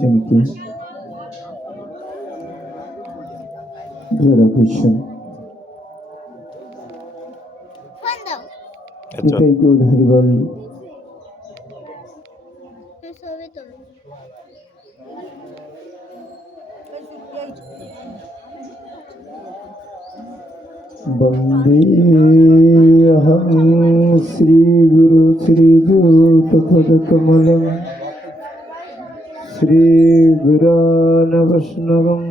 Thank you. Realization. If I could Harival, Bande Aham Sri Guru Sri Juta Kamalam Sri Gurana Vaishnavam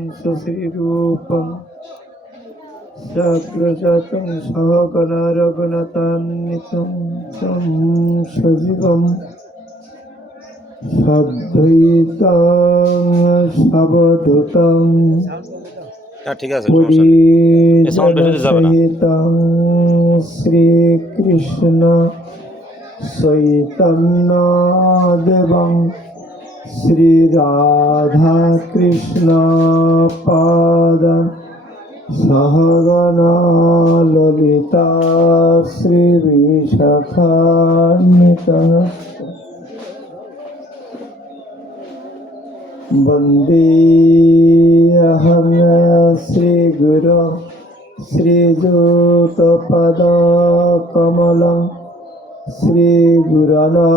Sri Rupam Sakrajatam Sahagana Raghunatanitam Tam Sajivam Sabdaitam Sabadhutam হ্যাঁ ঠিক আছে, সমস্যা নেই। Puri এই sound বেরোতে যাবে না। Sahitam Sri Krishna Chaitanya Devam Sri Radha Krishna Padam Sahagana Lalita Sri Vishakhanita Bande Aham Sri Guru Sri Juta Pada Kamalam Sri Gurana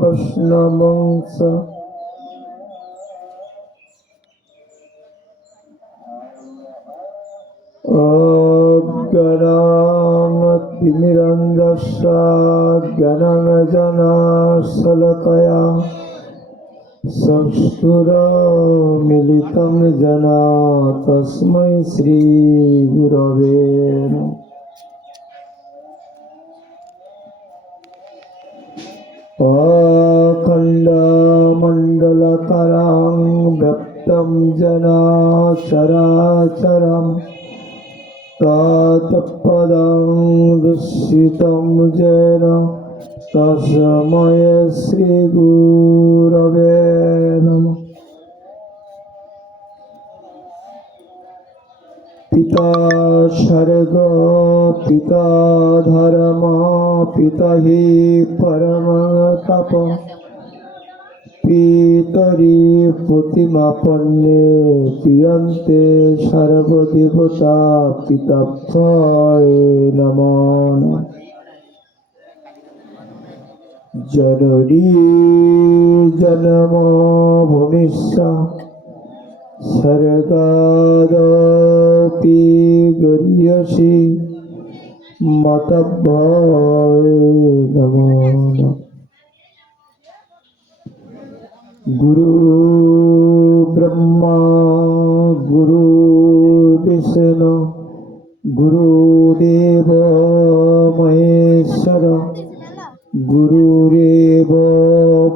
Vaishnavamsa Ganamatimirandasya Ganamajana Salakaya Samstura Militam Jana Tasmai Sri Gurave Namaha. Akhanda Mandalakaram Vyaptam Jana Characharam Tatapadam Dussitam Jena Tasmaya Sri Gurave Namaha. Pita Sharga Pita Dharma Pita Hi Paramatapa Pitari Putimapanne Piyante Sarvadivata Pitapthai Namana Janari Janama Bhumissa Sargadapi Guryashi Matabhai Namana Guru Brahma Guru Vishnu Guru Deva Maheshwara Guru Reva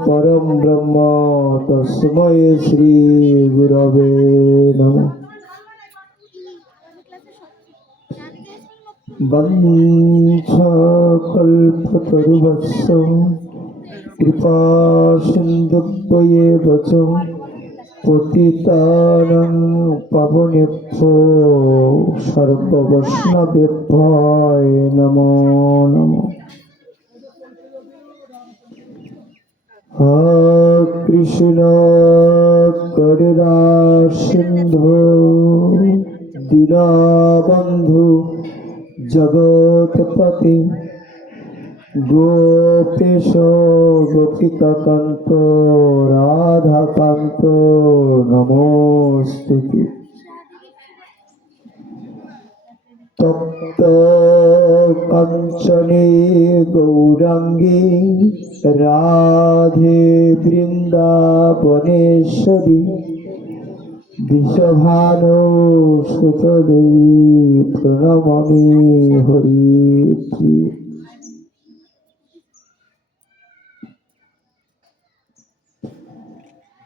Param Brahma Tasmai Sri Gurave Namaha. Vancha kalpataruvassa Kripa Sindhubhayevaccha Patitanam Pavanebhyo Sarva Vaishnavebhyo Namo Namo. Krishna Karuna Sindhu Dinabandhu Jagatpati Gopesha Gopika Kanto Radha Kanto Namostute Tapta Kanchane Gaurangi Radhe Vrindavaneshwari Vishabhano Sutadevi Pranamami Hari.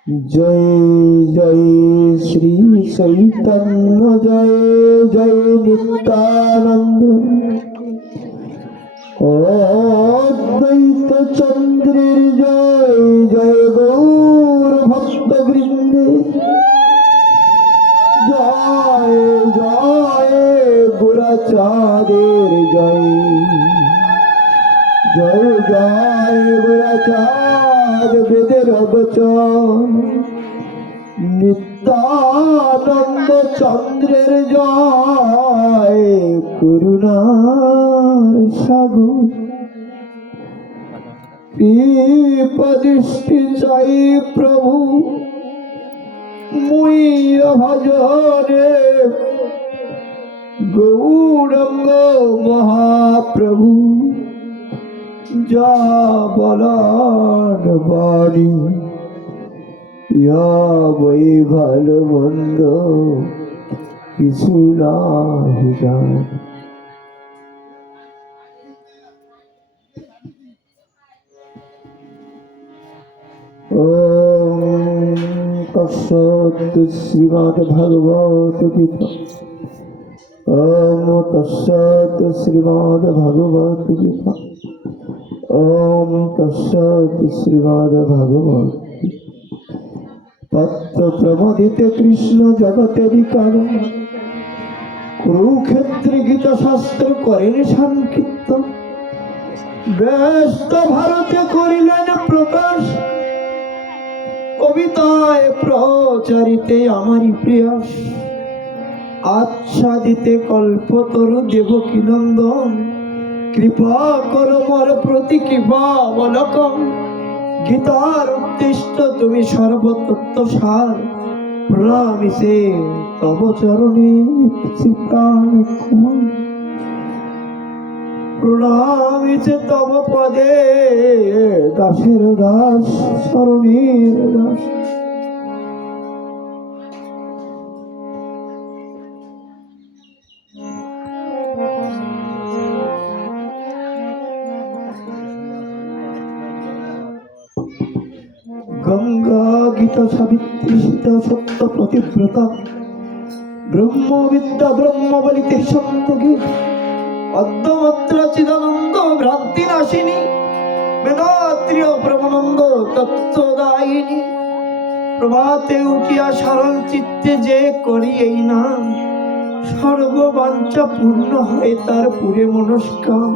Jai Jai Sri Chaitanya Jai Jai Nityananda Advaita Chandrir Jai Jai Gaur Bhakta Vrinde Jai Jai Guracharir Jai Jai Jai Guracharir বেদ বেদের বচন নিত্যানন্দ চন্দ্রের জয় করুণার সাগর কৃপদৃষ্টি চাই প্রভু মুই ভজনে গৌরঙ্গ মহাপ্রভু যা বলার বাণী ইয়া বই ভালো মন্দ কিছু নাহি জানি। ওম তৎসৎ শ্রীমদ্ ভাগবত গীতা। ওম তৎসৎ শ্রীমদ্ ভাগবত গীতা। ওম তৎসৎ শ্রীমদ্ ভাগবত পত্র প্রমোদিতে কৃষ্ণ জগতেরই কারণ কুরুক্ষেত্রে গীতা শাস্ত্র করেন সংকীর্তন ব্যস্ত ভারতে করিলেন প্রকাশ কবিতায় প্রচারিতে আমারই প্রয়াস আচ্ছাদিতে কল্পতরু দেবকী নন্দন কৃপা কর মোর প্রতি কৃপা অবলকম গীতার উদ্দিষ্ট তুমি সর্বতত্ত্ব সার প্রণামিছে তব চরণে প্রাণ প্রণামিছে তব পদে দাসের দাস শরণের দাস। গঙ্গা গীতা সাবিত্রী সীতা সত্য প্রতিব্রতা ব্রহ্মবিদ্যা ব্রহ্ম বলিতে সত্য গীত অদ্যমাত্রা চিদানন্দ ভ্রান্তি নাশিনী বেদাত্রীয় ব্রহ্মানন্দ তত্ত্বদায়িনী প্রভাতে উঠিয়া সরল চিত্তে যে করি এই নাম সর্ববাঞ্ছা পূর্ণ হয় তার পুরে মনস্কাম।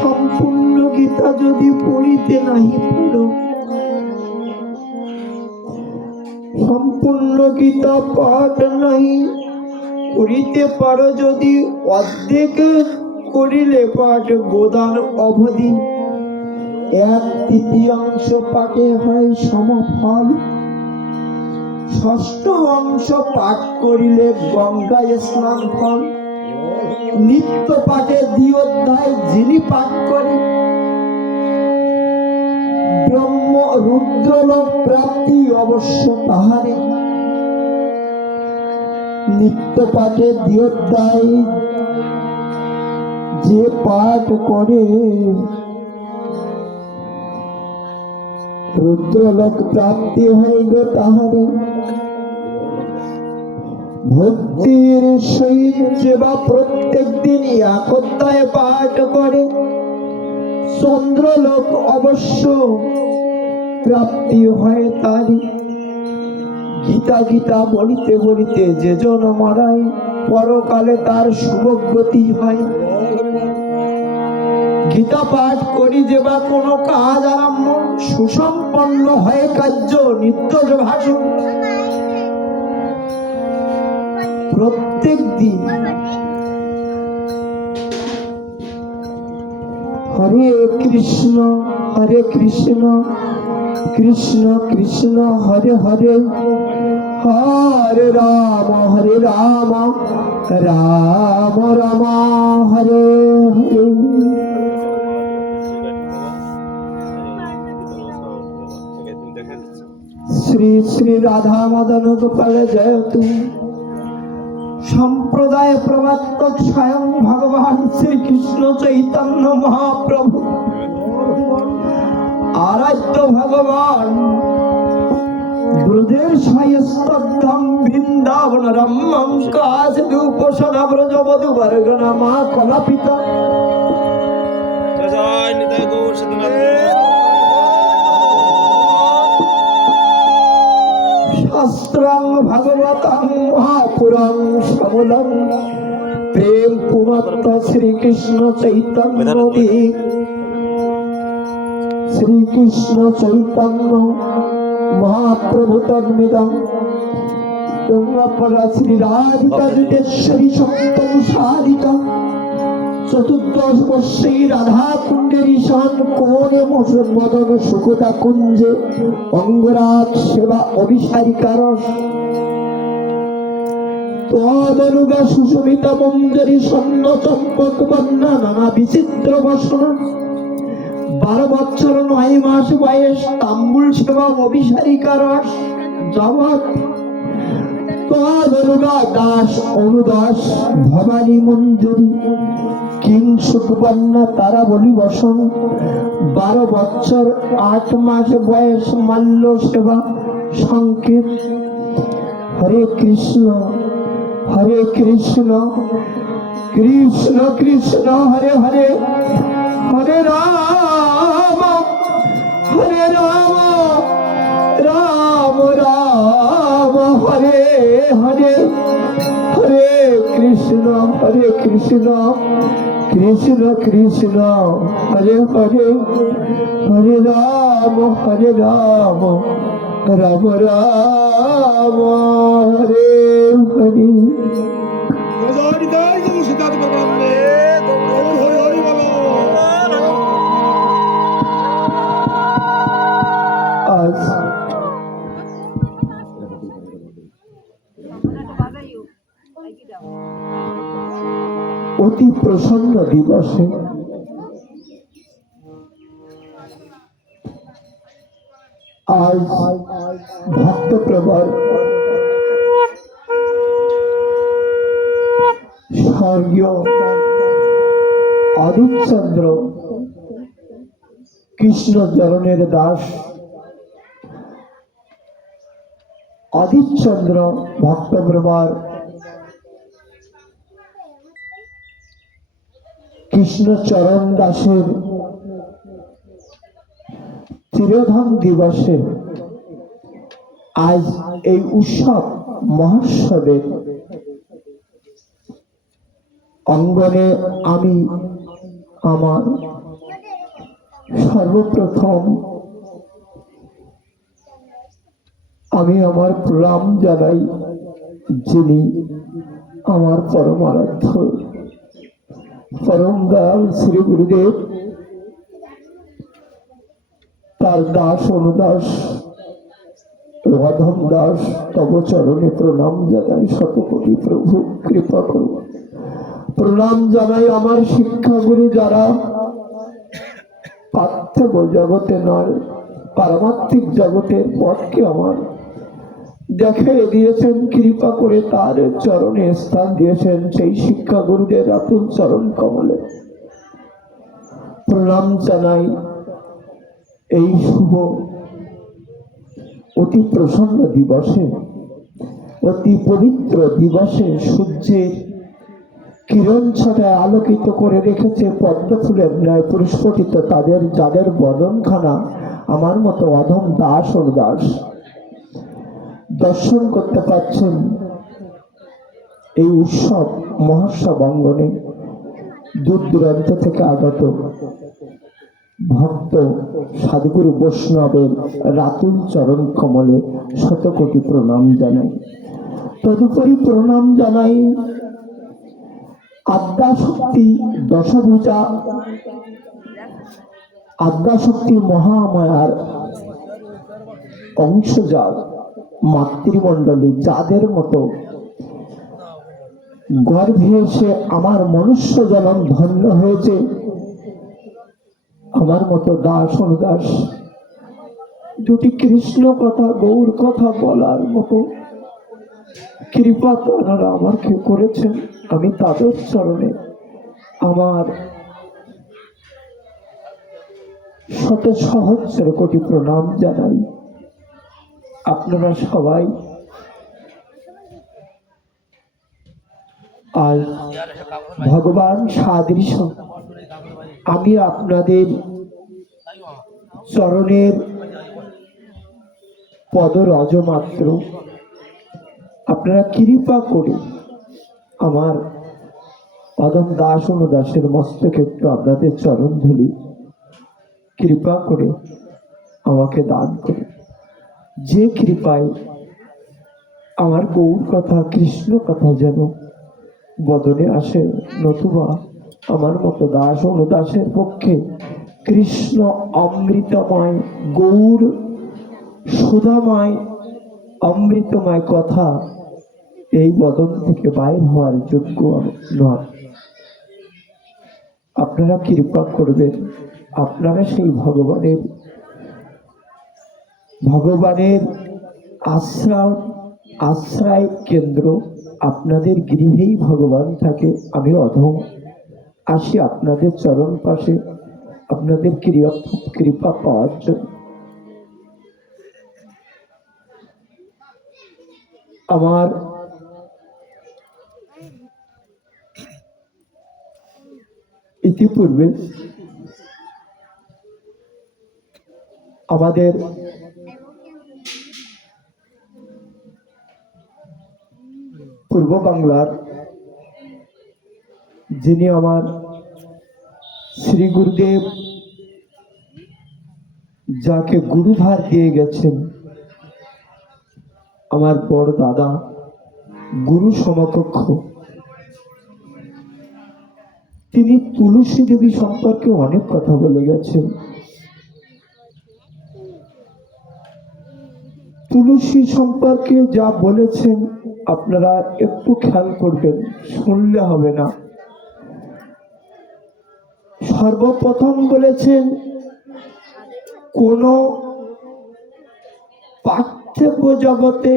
সম্পূর্ণ গীতা যদি পড়িতে নাহি পারো সম্পূর্ণ গীতা পাঠ নাহি করিতে পারো যদি অর্ধেক করিলে পাঠ গোদান অবধি এক তৃতীয়াংশ পাঠে হয় সমফল ষষ্ঠ অংশ পাঠ করিলে গঙ্গায় স্নান ফল নিত্য পাঠে 2 অধ্যায় যিনি পাঠ করে ব্রহ্ম রুদ্রলোক প্রাপ্তি অবশ্য তাহারে নিত্য পাঠে 2 অধ্যায় যে পাঠ করে রুদ্রলোক প্রাপ্তি হয় গো তাহারে ভক্তির সহিত যেবা প্রত্যেক দিন 1 অধ্যায় পাঠ করে চন্দ্রলোক অবশ্য প্রাপ্তি হয় তারি গীতা গীতা বলিতে বলিতে যে জন মারায় পরকালে তার শুভগতি হয়। গীতা পাঠ করি যেবা কোনো কাজ আরম্ভ সুসম্পন্ন হয় কার্য নিত্য ভাষণ প্রত্যেক দিন হরে কৃষ্ণ কৃষ্ণ কৃষ্ণ হরে হরে হরে রাম রাম রাম হরে হরে। শ্রী শ্রী রাধা মদন গোপাল জয় তুমি সম্প্রদায় প্রবর্তক স্বয়ং ভগবান শ্রীকৃষ্ণ চৈতন্য মহাপ্রভু আরাধ্য ভগবান ব্রজের স্বয়স্তম বৃন্দাবন রম্যং কাশ দুপোষণ ব্রজবধূ বর্গণা মা কলাপিতা শাস্ত্রং ভগবতং মহাপুরং সমলং প্রেম পুনত্ত শ্রীকৃষ্ণ চৈতন্য দেব শ্রীকৃষ্ণ চৈতন্য মহাপ্রভু তন্মিদং গঙ্গাপরা শ্রী রাধিকা যুতেশ্বরী সপ্তম সারিকা চতুর্দশ বর্ষে রাধা কুণ্ডের ঈশান কোণে মদন সুকতা কুঞ্জে অঙ্গরাগ সেবা অভিসারিকার তদনুগা সুশোভিতা মঞ্জরি স্বর্ণ চম্পক বন্যা নানা বিচিত্র বসন 12 বছর 9 মাস বয়স তাম্বুল সেবা অভিসারিকার জগৎ তদনুগা দাস অনুদাস ভবানী মঞ্জরি কিংসুক বন্যা তারা বলি বসন 12 বছর 8 মাস বয়স মাল্য সেবা সংকেত হরে কৃষ্ণ কৃষ্ণ কৃষ্ণ হরে হরে হরে রাম রাম রাম হরে হরে হরে কৃষ্ণ কৃষ্ণ কৃষ্ণ হরে হরে হরে রাম রাম রাম হরে হরে। আজ অতি প্রসন্ন দিবসে আজ ভক্তপ্রবর স্বর্গীয় অদিতচন্দ্র কৃষ্ণচরণের দাস অদিতচন্দ্র ভক্তপ্রবর কৃষ্ণচরণ দাসের তিরোধান দিবসে আজ এই উৎসব মহোৎসবে অঙ্গনে আমি আমার সর্বপ্রথম আমি আমার প্রণাম জানাই যিনি আমার পরমারাধ্য পরম দয়াল শ্রী গুরুদেব তার দাস অনুদাস অধম দাস তব চরণে প্রণাম জানাই শতকোটি প্রভু কৃপা করুন। প্রণাম জানাই আমার শিক্ষাগুরু যারা পার্থিব জগতে নয় পারমাত্মিক জগতের পথকে আমার দেখিয়ে দিয়েছেন, কৃপা করে তার চরণে স্থান দিয়েছেন। সেই শিক্ষা গুরুদের আতুল চরণ কমলে প্রণাম জানাই। এই শুভ অতি প্রসন্ন দিবসে অতি পবিত্র দিবসে সূর্যের কিরণ ছটায় আলোকিত করে রেখেছে পদ্ম ফুলের ন্যায় পরিস্ফুটিত তাদের যাদের বদনখানা আমার মতো অধম দাস অনুদাস দর্শন করতে পারছেন। এই উৎসব মহোৎসব অঙ্গনে দূর দূরান্ত থেকে আগত ভক্ত সাধুগুরু বৈষ্ণবের রাতুল চরণ কমলে শতকোটি প্রণাম জানাই। তদুপরি প্রণাম জানাই আদ্যাশক্তি দশভুজা আদ্যাশক্তি মহামায়ার অংশজাত মাতৃমণ্ডলী যাদের মতো গর্ভে এসে আমার মনুষ্য জন্ম ধন্য হয়েছে, আমার মতো দাস অনুদাস দুটি কৃষ্ণ কথা গৌর কথা বলার মতো কৃপা তারা আমাকে করেছেন। আমি তাদের চরণে আমার শত সহস্র কোটি প্রণাম জানাই। আপনারা সবাই আর ভগবান সাদৃশ আমি আপনাদের চরণের পদরজ মাত্র আপনারা কৃপা করে আমার অদম দাস অনুদাসের মস্তকে একটু আপনাদের চরণ ধুলি কৃপা করে আমাকে দান করে, যে কৃপায় আমার গৌর কথা কৃষ্ণ কথা যেন বদলে আসে, নতুবা আমার মতো দাস অনুদাসের পক্ষে কৃষ্ণ অমৃতময় গৌর সুধাময় অমৃতময় কথা এই বদন থেকে বাইর হওয়ার যোগ্য নয়। আপনারা কৃপা করবেন, আপনারা সেই ভগবানের আশ্রয় কেন্দ্র, আপনাদের গৃহেই ভগবান থাকে। আমি অধম আসি আপনাদের চরণ পাশে আপনাদের কৃপা পাওয়ার জন্য। আমার ইতিপূর্বে আমাদের পূর্ব বাংলার যিনি আমার শ্রী গুরুদেব যাকে গুরুভার দিয়ে গেছেন, আমার বড় দাদা গুরু সমকক্ষ, তিনি তুলসী দেবী সম্পর্কে অনেক কথা বলে গেছেন। তুলসী সম্পর্কে যা বলেছেন আপনারা একটু খেয়াল করবেন, শুনলে হবে না। সর্বপ্রথম বলেছেন, কোন পার্থিব জগতে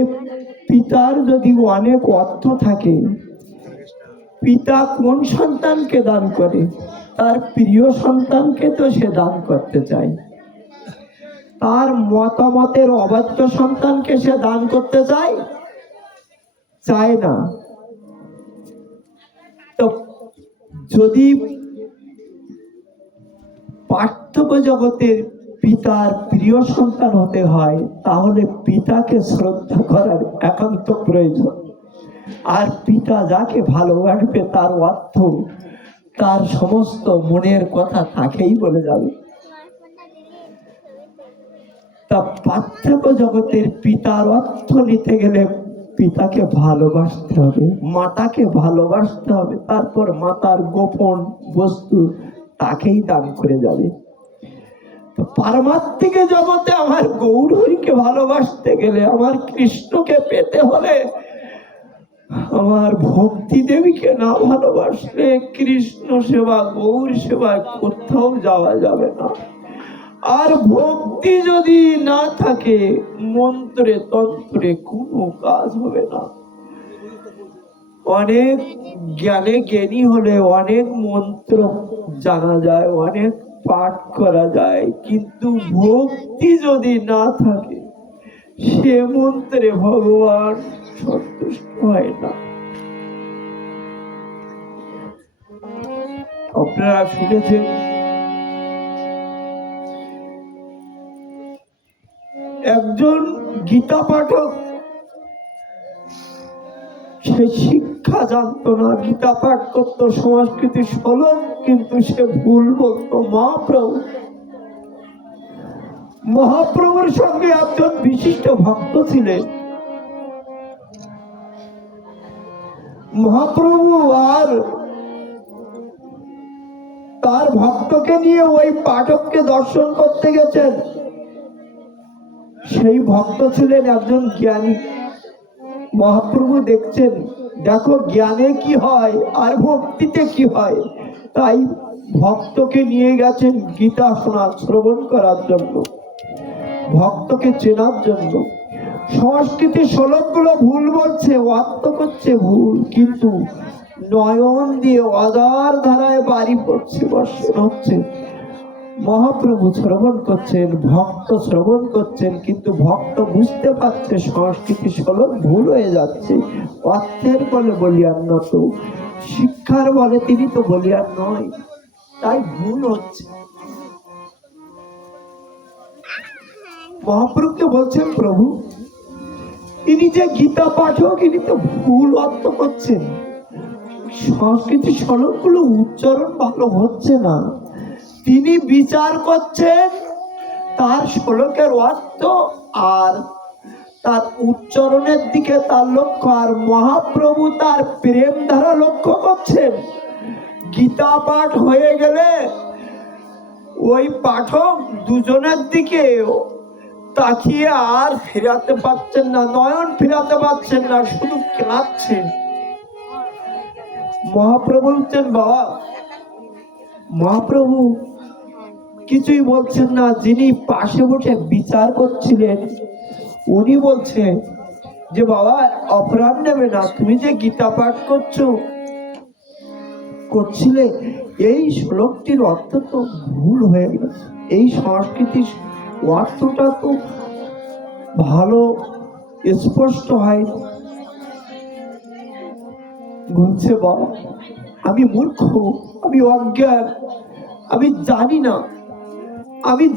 পিতার যদি অনেক অর্থ থাকে, পিতা কোন সন্তানকে দান করে? তার প্রিয় সন্তানকে তো সে দান করতে চায়। তার মতামতের অবাধ্য সন্তানকে সে দান করতে চায় না। তো যদি পার্থিব জগতের পিতার প্রিয় সন্তান হতে হয়, তাহলে পিতাকে শ্রদ্ধা করার একান্ত প্রয়োজন। আর পিতা যাকে ভালোবাসবে তার অর্থ, তার সমস্ত মনের কথা তাকেই বলে যাবে। তা পার্থিব জগতের পিতার অর্থ নিতে গেলে পিতাকে ভালোবাসতে হবে, মাতাকে ভালোবাসতে হবে, তারপর মাতার গোপন বস্তু তাকেই দান করে যাবে। তো পারমাত্মিক জগতে আমার গৌরহরিকে ভালোবাসতে গেলে, আমার কৃষ্ণকে পেতে হলে, আমার ভক্তি দেবীকে না ভালোবাসলে কৃষ্ণ সেবা গৌর সেবায় কোথাও যাওয়া যাবে না। আর ভক্তি যদি না থাকে, মন্ত্রে তন্ত্রে কোনো কাজ হবে না। অনেক জ্ঞানী হলে অনেক মন্ত্র জানা যায়, অনেক পাঠ করা যায়, কিন্তু ভক্তি যদি না থাকে, সে মন্ত্রে ভগবান সন্তুষ্ট হয় না। আপনারা শুনেছেন, একজন গীতা পাঠক, সে শিক্ষা জানতো না, গীতা পাঠ করতো, সংস্কৃতি শ্লোক, কিন্তু সে ভুল বলতো। মহাপ্রভুর সঙ্গে একজন বিশিষ্ট ভক্ত ছিলেন। মহাপ্রভু আর তার ভক্তকে নিয়ে ওই পাঠককে দর্শন করতে গেছেন। সেই ভক্ত ছিলেন একজন জ্ঞানী। মহাপ্রভু দেখছেন, দেখো জ্ঞানে কি হয় আর ভক্তিতে কি হয়। তাই ভক্তকে নিয়ে গেছেন গীতা শ্রবণ করার জন্য, ভক্তকে চেনার জন্য। সংস্কৃতি শ্লোকগুলো ভুল বলছে, অর্থ করছে ভুল, কিন্তু নয়ন দিয়ে অজার ধারায় বাড়ি পড়ছে, বর্ষণ হচ্ছে। মহাপ্রভু শ্রবণ করছেন, ভক্ত শ্রবণ করছেন, কিন্তু ভক্ত বুঝতে পারছে সংস্কৃতি শ্লোক ভুল হয়ে যাচ্ছে। অর্থের বলে বলিয়ান নত, শিক্ষার বলে তিনি তো বলিয়ান নয়, তাই ভুল হচ্ছে। মহাপ্রভুকে বলছেন, প্রভু ইনি যে গীতা পাঠক, ইনি তো ভুল অর্থ করছেন। সংস্কৃতি শ্লোকগুলো উচ্চারণ ভালো হচ্ছে না। তিনি বিচার করছেন তার শ্লোকের অর্থ আর তার উচ্চারণের দিকে তার লক্ষ্য, আর মহাপ্রভু তার প্রেম ধারা লক্ষ্য করছেন। গীতা পাঠ হয়ে গেলে ওই পাঠক দুজনের দিকে তাকিয়ে আর ফেরাতে পারছেন না, নয়ন ফেরাতে পারছেন না, শুধু কাঁদছেন। মহাপ্রভু বলছেন, বাবা, মহাপ্রভু কিছুই বলছেন না। যিনি পাশে বসে বিচার করছিলেন উনি বলছে যে বাবা, অপরাধ নেবে না, তুমি যে গীতা পাঠ করছিলে এই শ্লোকটির অর্থ তো ভুল হয়ে গেছে, এই সংস্কৃতির অর্থটা তো ভালো স্পষ্ট হয়। বলছে, বাবা, আমি মূর্খ, আমি অজ্ঞান, আমি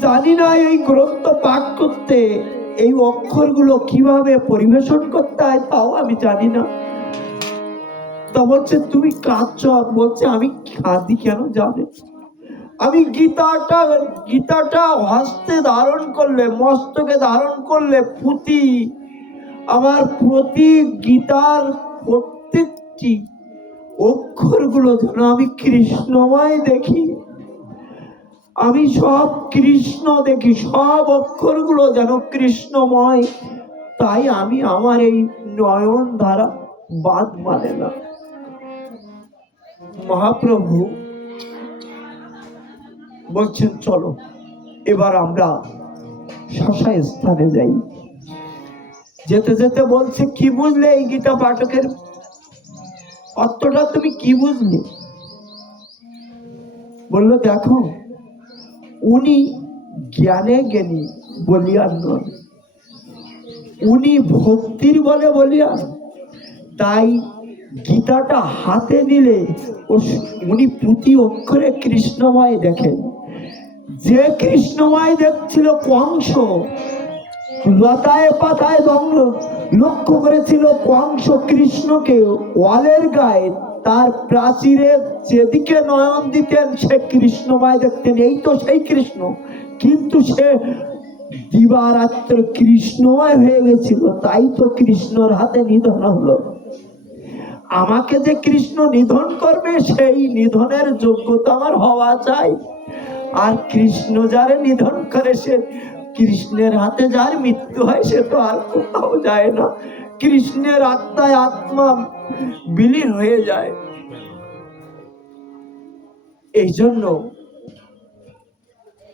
জানি না এই গ্রন্থ পাঠ করতে এই অক্ষরগুলো কিভাবে পরিবেশন করতে হয়, তাও আমি জানি না। তা বলছে, তুমি কাঁদছ? বলছে, আমি কাঁদি কেন জানে? আমি গীতাটা হস্তে ধারণ করলে, মস্তকে ধারণ করলে পুঁতি, আমার প্রতি গীতার প্রত্যেকটি অক্ষরগুলো যেন আমি কৃষ্ণময় দেখি, আমি সব কৃষ্ণ দেখি, সব অক্ষরগুলো যেন কৃষ্ণময়। তাই আমি আমার এই নয়ন ধারা বাদ মানে না। মহাপ্রভু বলছেন, চলো এবার আমরা শাসা স্থানে যাই। যেতে যেতে বলছে, কি বুঝলে এই গীতা পাঠকের অর্থটা তুমি কি বুঝলে? বললো, দেখো, উনি জ্ঞানে জ্ঞানী বলিয়ান নন, উনি ভক্তির বলে বলিয়ান। তাই গীতাটা হাতে নিলে উনি প্রতি অক্ষরে কৃষ্ণময় দেখেন। যে কৃষ্ণময় দেখছিল কংস, লতায় পাতায় লক্ষ্য করেছিল কংস কৃষ্ণকে ওয়ালের গায়ে, তার প্রাচীরে যেদিকে নয়ন দিতেন সে কৃষ্ণময় দেখতেন, এই তো সেই কৃষ্ণ। কিন্তু সে দিবারাত্র কৃষ্ণময় হয়ে গেছিল, তাই তো কৃষ্ণর হাতে নিধন হলো। আমাকে যে কৃষ্ণ নিধন করবে সেই নিধনের যোগ্যতা আমার হওয়া চাই। আর কৃষ্ণ যারে নিধন করে, সে কৃষ্ণের হাতে যার মৃত্যু হয় সে তো আর কোথাও যায় না, কৃষ্ণের আত্মায় আত্মা বিলীন হয়ে যায়। এই জন্য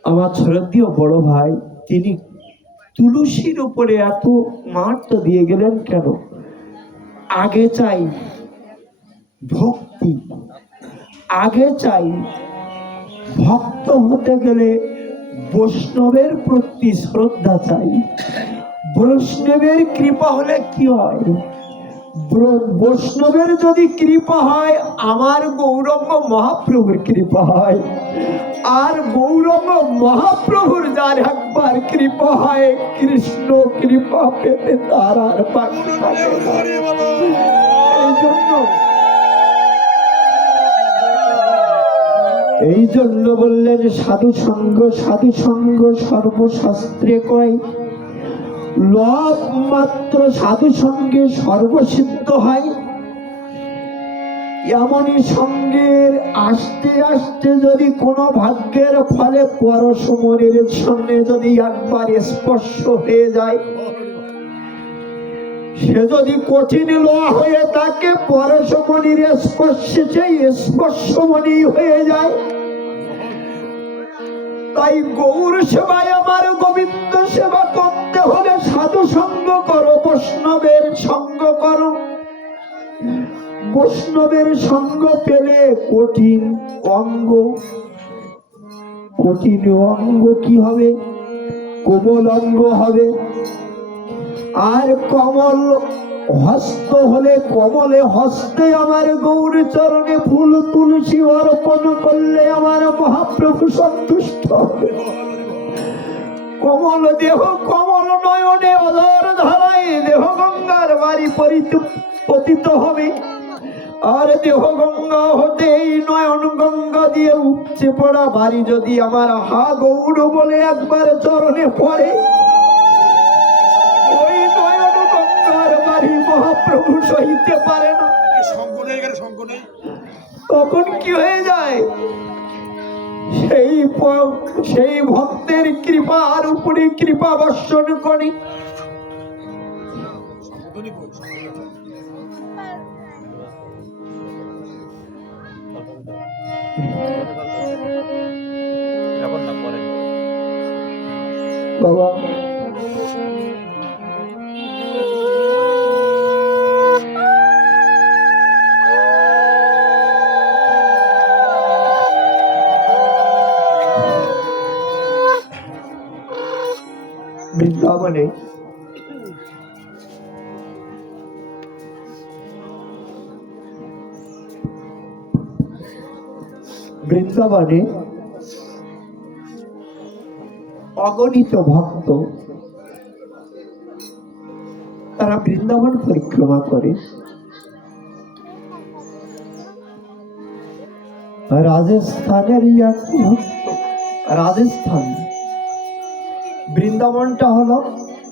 আমার শ্রদ্ধেয় বড় ভাই, তিনি তুলসীর উপরে এত মাহাত্ম্য দিয়ে গেলেন কেন? আগে চাই ভক্তি, আগে চাই ভক্ত হতে গেলে বৈষ্ণবের প্রতি শ্রদ্ধা চাই। বৈষ্ণবের কৃপা হলে কি হয়? বৈষ্ণবের যদি কৃপা হয়, আমার গৌরঙ্গ মহাপ্রভুর কৃপা হয়। আর গৌরঙ্গ মহাপ্রভুর যার একবার কৃপা হয়, কৃষ্ণ কৃপা পেতে তার আর বাকি থাকে না। এই জন্য বললেন, সাধু সঙ্গ সর্বশাস্ত্রে কয়, লব মাত্র সাধু সঙ্গে সর্বসিদ্ধ হয়। এমনই সঙ্গের আস্তে আস্তে যদি কোনো ভাগ্যের ফলে পরশমণির সঙ্গে যদি একবার স্পর্শ হয়ে যায়, সে যদি কঠিন লোহা হয়ে থাকে, পরশমণির স্পর্শে সেই স্পর্শমণি হয়ে যায়। তাই গৌর সেবায় আমার গোবিন্দ সেবা করতে হলে সাধু সঙ্গ করো, বৈষ্ণবের সঙ্গ করো। বৈষ্ণবের সঙ্গ পেলে কঠিন অঙ্গ কি হবে? কোমল অঙ্গ হবে। আর কমল হস্ত হলে, কমলে হস্তে আমার গৌর চরণে ফুল তুলসী অর্পণ করলে আমার মহাপ্রভু সন্তুষ্ট হবে। কমল দেহ, কমল নয়নে অধর ধারায় দেহ গঙ্গা পতিত হবে, আর দেহ গঙ্গা হতে এই নয়ন গঙ্গা দিয়ে উপচে পড়া বাড়ি যদি আমার হা গৌর বলে একবার চরণে পড়ে, ওই নয়ন গঙ্গার বাড়ি মহাপ্রভু সহিতে পারে না। তখন কি হয়ে যায়? সেই ভক্তের কৃপার উপরে কৃপা বর্ষণ করে। এখন না পরে বাবা বৃন্দাবনে অগণিত ভক্ত তারা বৃন্দাবন পরিক্রমা করে। রাজস্থানের রাজস্থান বৃন্দাবনটা হলো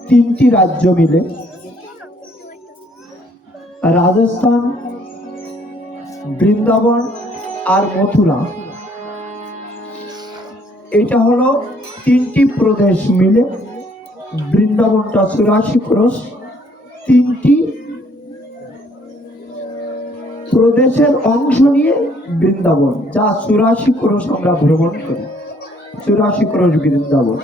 3টি রাজ্য মিলে। রাজস্থান, বৃন্দাবন আর মথুরা, এটা হলো 3টি প্রদেশ মিলে। বৃন্দাবনটা 84 ক্রোশ, 3টি প্রদেশের অংশ নিয়ে বৃন্দাবন, যা 84 ক্রোশ আমরা ভ্রমণ করি। 84 ক্রোশ বৃন্দাবন।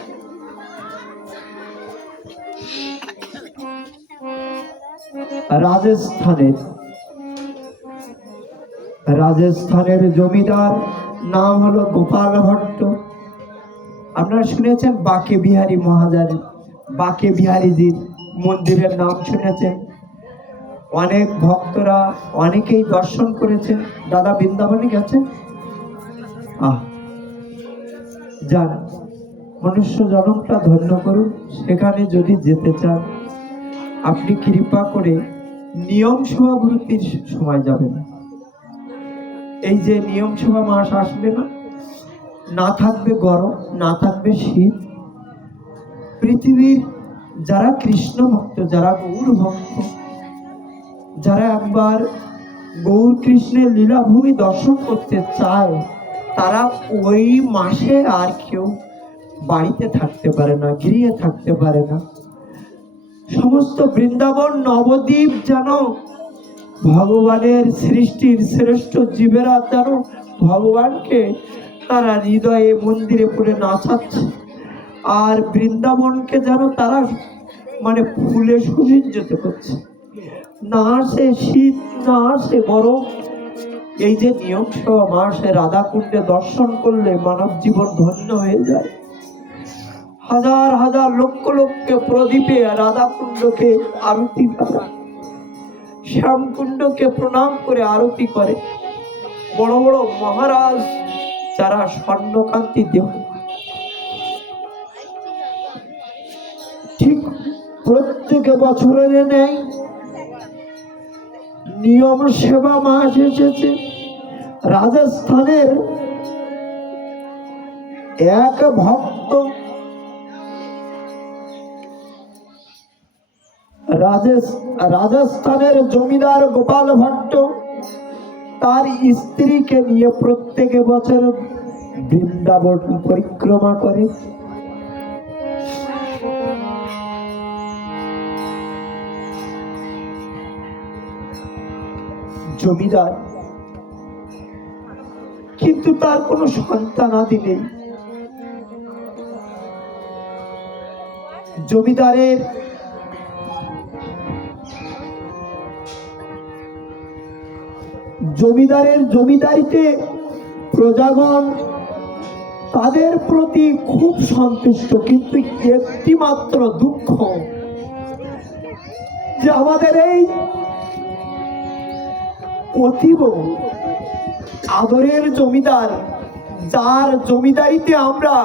রাজস্থানের জমিদার নাম হলো গোপাল ভট্ট। আপনারা শুনেছেন বাকে বিহারী মহারাজ, বাকে বিহারীজির মন্দিরের নাম শুনেছেন। অনেক ভক্তরা অনেকেই দর্শন করেছেন। দাদা বৃন্দাবনে গেছেন? যান, মনুষ্য জন্মটা ধন্য করুন। সেখানে যদি যেতে চান আপনি কৃপা করে নিয়ম সভাবৃত্তির সময় যাবেন। এই যে নিয়ম সভা মাস আসবে না, না থাকবে গরম, না থাকবে শীত। পৃথিবীর যারা কৃষ্ণ ভক্ত, যারা গৌর ভক্ত, যারা একবার গৌর কৃষ্ণের লীলাভূমি দর্শন করতে চায়, তারা ওই মাসে আর কেউ বাড়িতে থাকতে পারে না, গৃহে থাকতে পারে না। সমস্ত বৃন্দাবন নবদ্বীপ যেন ভগবানের সৃষ্টির শ্রেষ্ঠ জীবেরা যেন ভগবানকে তারা হৃদয়ে মন্দিরে পড়ে নাচাচ্ছে, আর বৃন্দাবনকে যেন তারা মানে ফুলে সুসজ্জিত করছে। না আসে শীত, না আসে গরম। এই যে নিয়ম সভা মাসে রাধাকুণ্ডে দর্শন করলে মানব জীবন ধন্য হয়ে যায়। হাজার হাজার লক্ষ লক্ষ প্রদীপে রাধাকুণ্ডকে আরতি করে, শ্যামকুণ্ডকে প্রণাম করে আরতি করে। বড় বড় মহারাজ যারা স্বর্ণকান্তি দেহ, ঠিক প্রত্যেক বছরের নেই নিয়ম সেবা মাস এসেছে। রাজস্থানের এক ভক্ত রাজস্থানের জমিদার গোপাল ভট্ট তার স্ত্রীকে নিয়ে প্রত্যেক বছর বৃন্দাবন পরিক্রমা করে। জমিদার, কিন্তু তার কোনো সন্তানাদি নেই। জমিদারের জমিদারিতে প্রজাগণ তাদের প্রতি খুব সন্তুষ্ট, কিন্তু একটি মাত্র দুঃখ যে আমাদের এই অতীব আদরের জমিদার, যার জমিদারিতে আমরা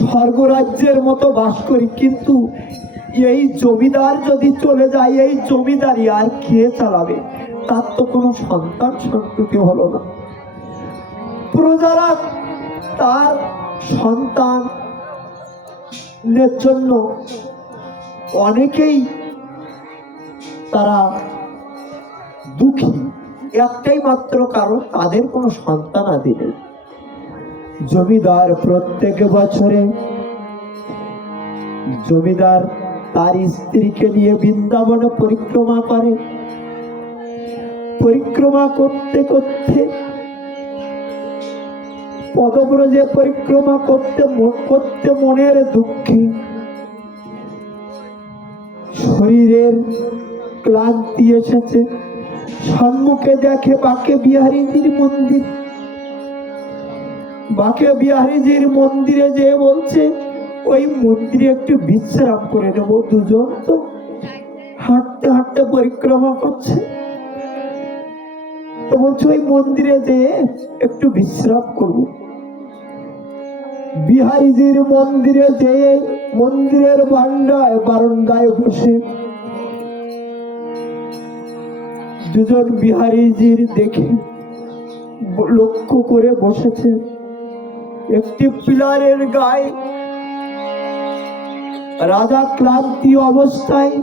স্বর্গরাজ্যের মতো বাস করি, কিন্তু এই জমিদার যদি চলে যায়, এই জমিদারি আর কে চালাবে? তার তো কোনো সন্তান সন্ততি হলো না। প্রজারা তার সন্তানের জন্য অনেকেই তারা দুঃখী, একটাই মাত্র কারণ তাদের কোনো সন্তান আদি নেই। জমিদার প্রত্যেক বছরে জমিদার তার স্ত্রীকে নিয়ে বৃন্দাবনে পরিক্রমা করে। পরিক্রমা করতে করতে পদব্রজে পরিক্রমা করতে করতে মনের দুঃখে শরীরের ক্লান্তি এসেছে। সম্মুখে দেখে বাঁকে বিহারীজির মন্দির। বাঁকে বিহারীজির মন্দিরে যে বলছে ওই মন্দিরে একটু বিশ্রাম করে নেব। দুজন তো হাঁটতে হাঁটতে পরিক্রমা করছে, তো বলছে ওই মন্দিরে যে একটু বিশ্রাম করব। বিহারীজির মন্দিরে যে মন্দিরের বারান্দায় বসে দুজন বিহারীজির দেখে লক্ষ্য করে বসেছে। একটি পিলারের গায়ে রাজা ক্লান্তি অবস্থায়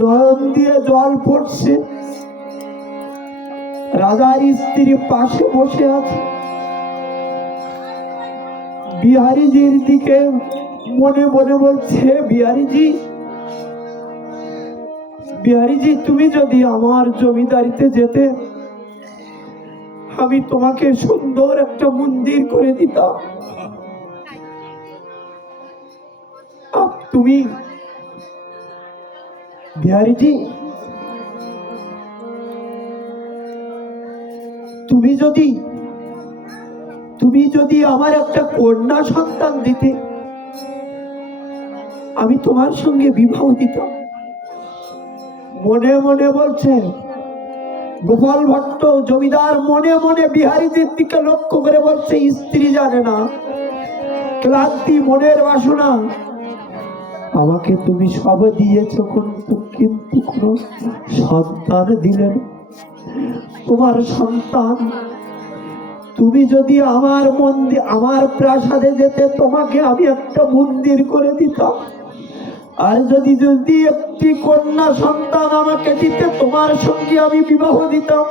নয়ন দিয়ে জল পড়ছে। রাজার স্ত্রী পাশে বসে আছে। বিহারীজির দিকে মনে মনে বলছে, বিহারীজি তুমি যদি আমার জমিদারিতে যেতে, আমি তোমাকে সুন্দর একটা মন্দির করে দিতাম। তুমি বিহারীজি তুমি যদি আমার একটা কন্যা সন্তান দিতে, আমি তোমার সঙ্গে বিবাহ দিতাম। মনে মনে বলছে গোপাল ভট্ট জমিদার, মনে মনে বিহারীজির দিকে লক্ষ্য করে বলছে, স্ত্রী জানে না, ক্লান্তি মনের বাসনা, আমাকে তুমি সব দিয়েছ কিন্তু কোনো সন্তান দিলে না। তোমার সন্তান, তুমি যদি আমার প্রাসাদে যেতে, তোমাকে আমি একটা মন্দির করে দিতাম। আর যদি একটি কন্যা সন্তান আমাকে দিতে, তোমার সঙ্গে আমি বিবাহ দিতাম।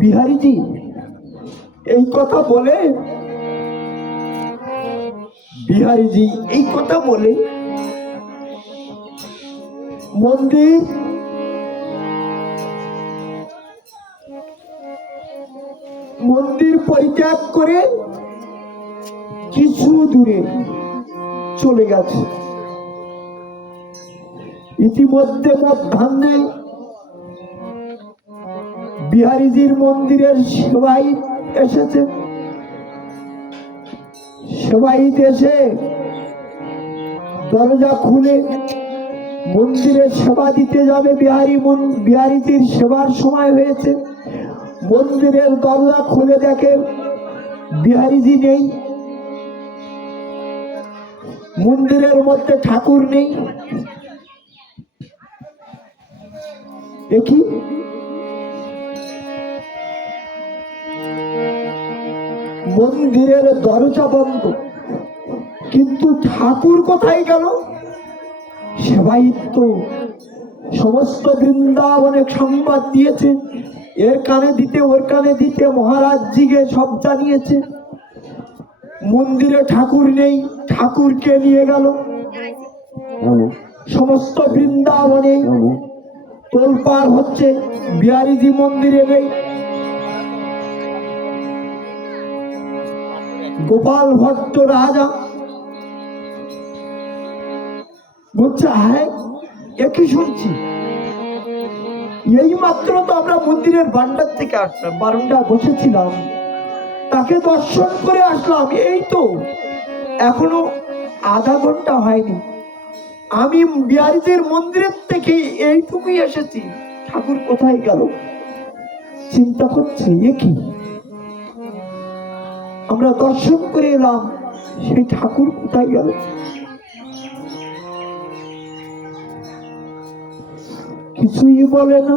বিহারীজি এই কথা বলে মন্দির পরিত্যাগ করে কিছু দূরে চলে গেছে। ইতিমধ্যে মধ্যাহ্নে বিহারীজির মন্দিরের সেবায়িত এসেছে। সেবায়িত এসে দরজা খুলে মন্দিরে সেবা দিতে যাবে। বিহারীজির সেবার সময় হয়েছে। মন্দিরের দরজা খুলে দেখে বিহারীজি নেই, মন্দিরের মধ্যে ঠাকুর নেই। দেখি মন্দিরের দরজা বন্ধ, কিন্তু ঠাকুর কোথায় গেল? সেবায়িত তো সমস্ত বৃন্দাবনে সংবাদ দিয়েছে, এর কানে দিতে ওর কানে দিতে মহারাজজিকে সব জানিয়েছে। মন্দিরে ঠাকুর নেই, ঠাকুরকে নিয়ে গেল। সমস্ত বৃন্দাবনে তোলপাড় হচ্ছে, বিহারীজি মন্দিরে নেই। গোপাল ভট্ট রাজা বলছে, হ্যাঁ একই শুনছি, এই মাত্র তো আমরা মন্দিরের ভান্ডার থেকে আসলাম, বারান্দায় বসেছিলাম, তাকে দর্শন করে আসলাম, এই তো এখনো আধা ঘন্টা হয়নি। আমি বিহারীজির মন্দিরের থেকে এইটুকুই এসেছি, ঠাকুর কোথায় গেল? চিন্তা করছে, এ কি, আমরা দর্শন করে এলাম, সেই ঠাকুর কোথায় গেল? কিছুই বলে না।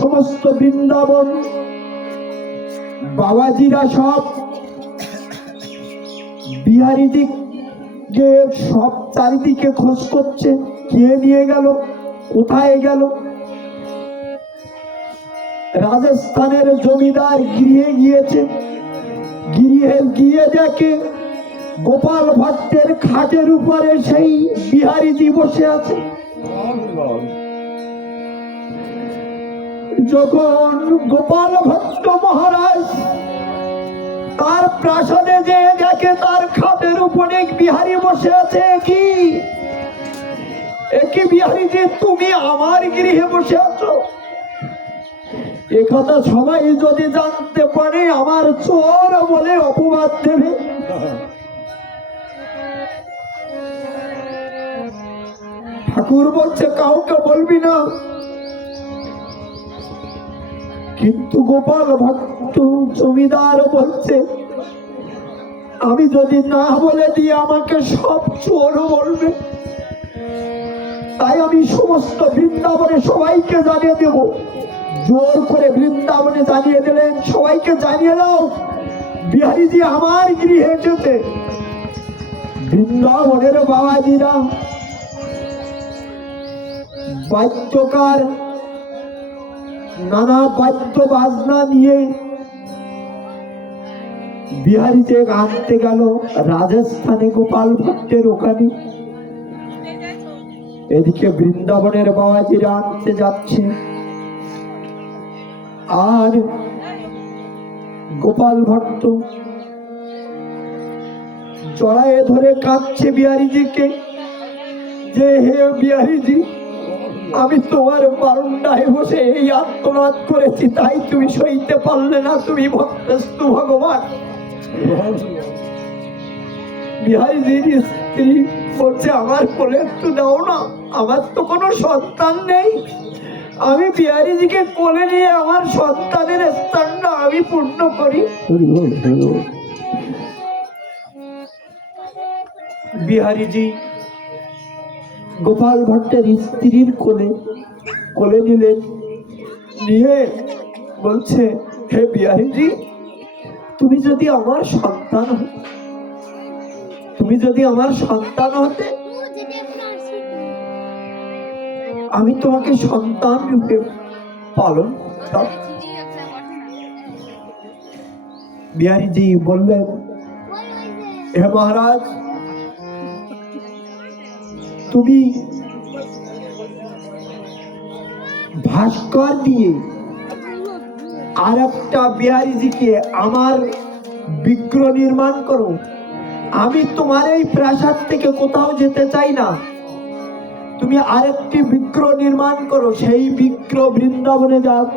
সমস্ত বৃন্দাবন বাবাজিরা সব বিহারী দিকে সব চারিদিকে খোঁজ করছে, কে নিয়ে গেল, কোথায় গেল। রাজস্থানের জমিদার গৃহে গিয়েছে, গৃহে গিয়ে দেখে গোপাল ভট্টের খাটের উপরে সেই বিহারীজি বসে আছে। যখন গোপাল ভট্ট মহারাজ তার প্রাসাদে যে দেখে তার খাটের উপরে বিহারী বসে আছে, কি একই বিহারীজি, তুমি আমার গৃহে বসে আছো? একথা সবাই যদি জানতে পারে আমার চোর বলে অপবাদ দেবে। ঠাকুর বলছে কাউকে বলবি না, কিন্তু গোপাল ভট্ট জমিদার বলছে আমি যদি না বলে দিই আমাকে সব চোর বলবে, তাই আমি সমস্ত বৃন্দাবনে সবাইকে জানিয়ে দেব। জোর করে বৃন্দাবনে জানিয়ে দিলেন, সবাইকে জানিয়ে দাও বিহারীজি আমার গৃহে এসেছে। বৃন্দাবনের বাবাজিরা বাদ্যকার নানা বাদ্য বাজনা নিয়ে বিহারীতে আনতে গেল রাজস্থানে গোপাল ভট্টের ওখানে। এদিকে বৃন্দাবনের বাবাজিরা আনতে যাচ্ছে, আর গোপাল ভট্ট জড়ায়ে ধরে কাঁদছে বিহারীজিকে, যে হে বিহারীজি, আমি তোমার বারান্দায় বসে এই আত্মনাদ করেছি, তাই তুমি সইতে পারলে না, তুমি ভক্তস্তু ভগবান। বিহারীজির স্ত্রী বলছে আমার কোলে একটু দাও না, আমার তো কোনো সন্তান নেই, আমি বিহারীজিকে কোলে নিয়ে আমার সন্তানের স্থানটা আমি পূর্ণ করি। বিহারীজি গোপাল ভট্টের স্ত্রীর কোলে নিলেন, নিয়ে বলছে হে বিহারীজি, তুমি যদি আমার সন্তান হতে আমি তোমাকে সন্তান রূপে পালন করতাম। বিহারীজি বললেন হে মহারাজ, তুমি ভাস্কর দিয়ে আর একটা বিহারীজিকে আমার বিগ্রহ নির্মাণ করো, আমি তোমার এই প্রাসাদ থেকে কোথাও যেতে চাই না, তুমি আরেকটি বিগ্রহ নির্মাণ করো, সেই বিগ্রহ বৃন্দাবনে যাক,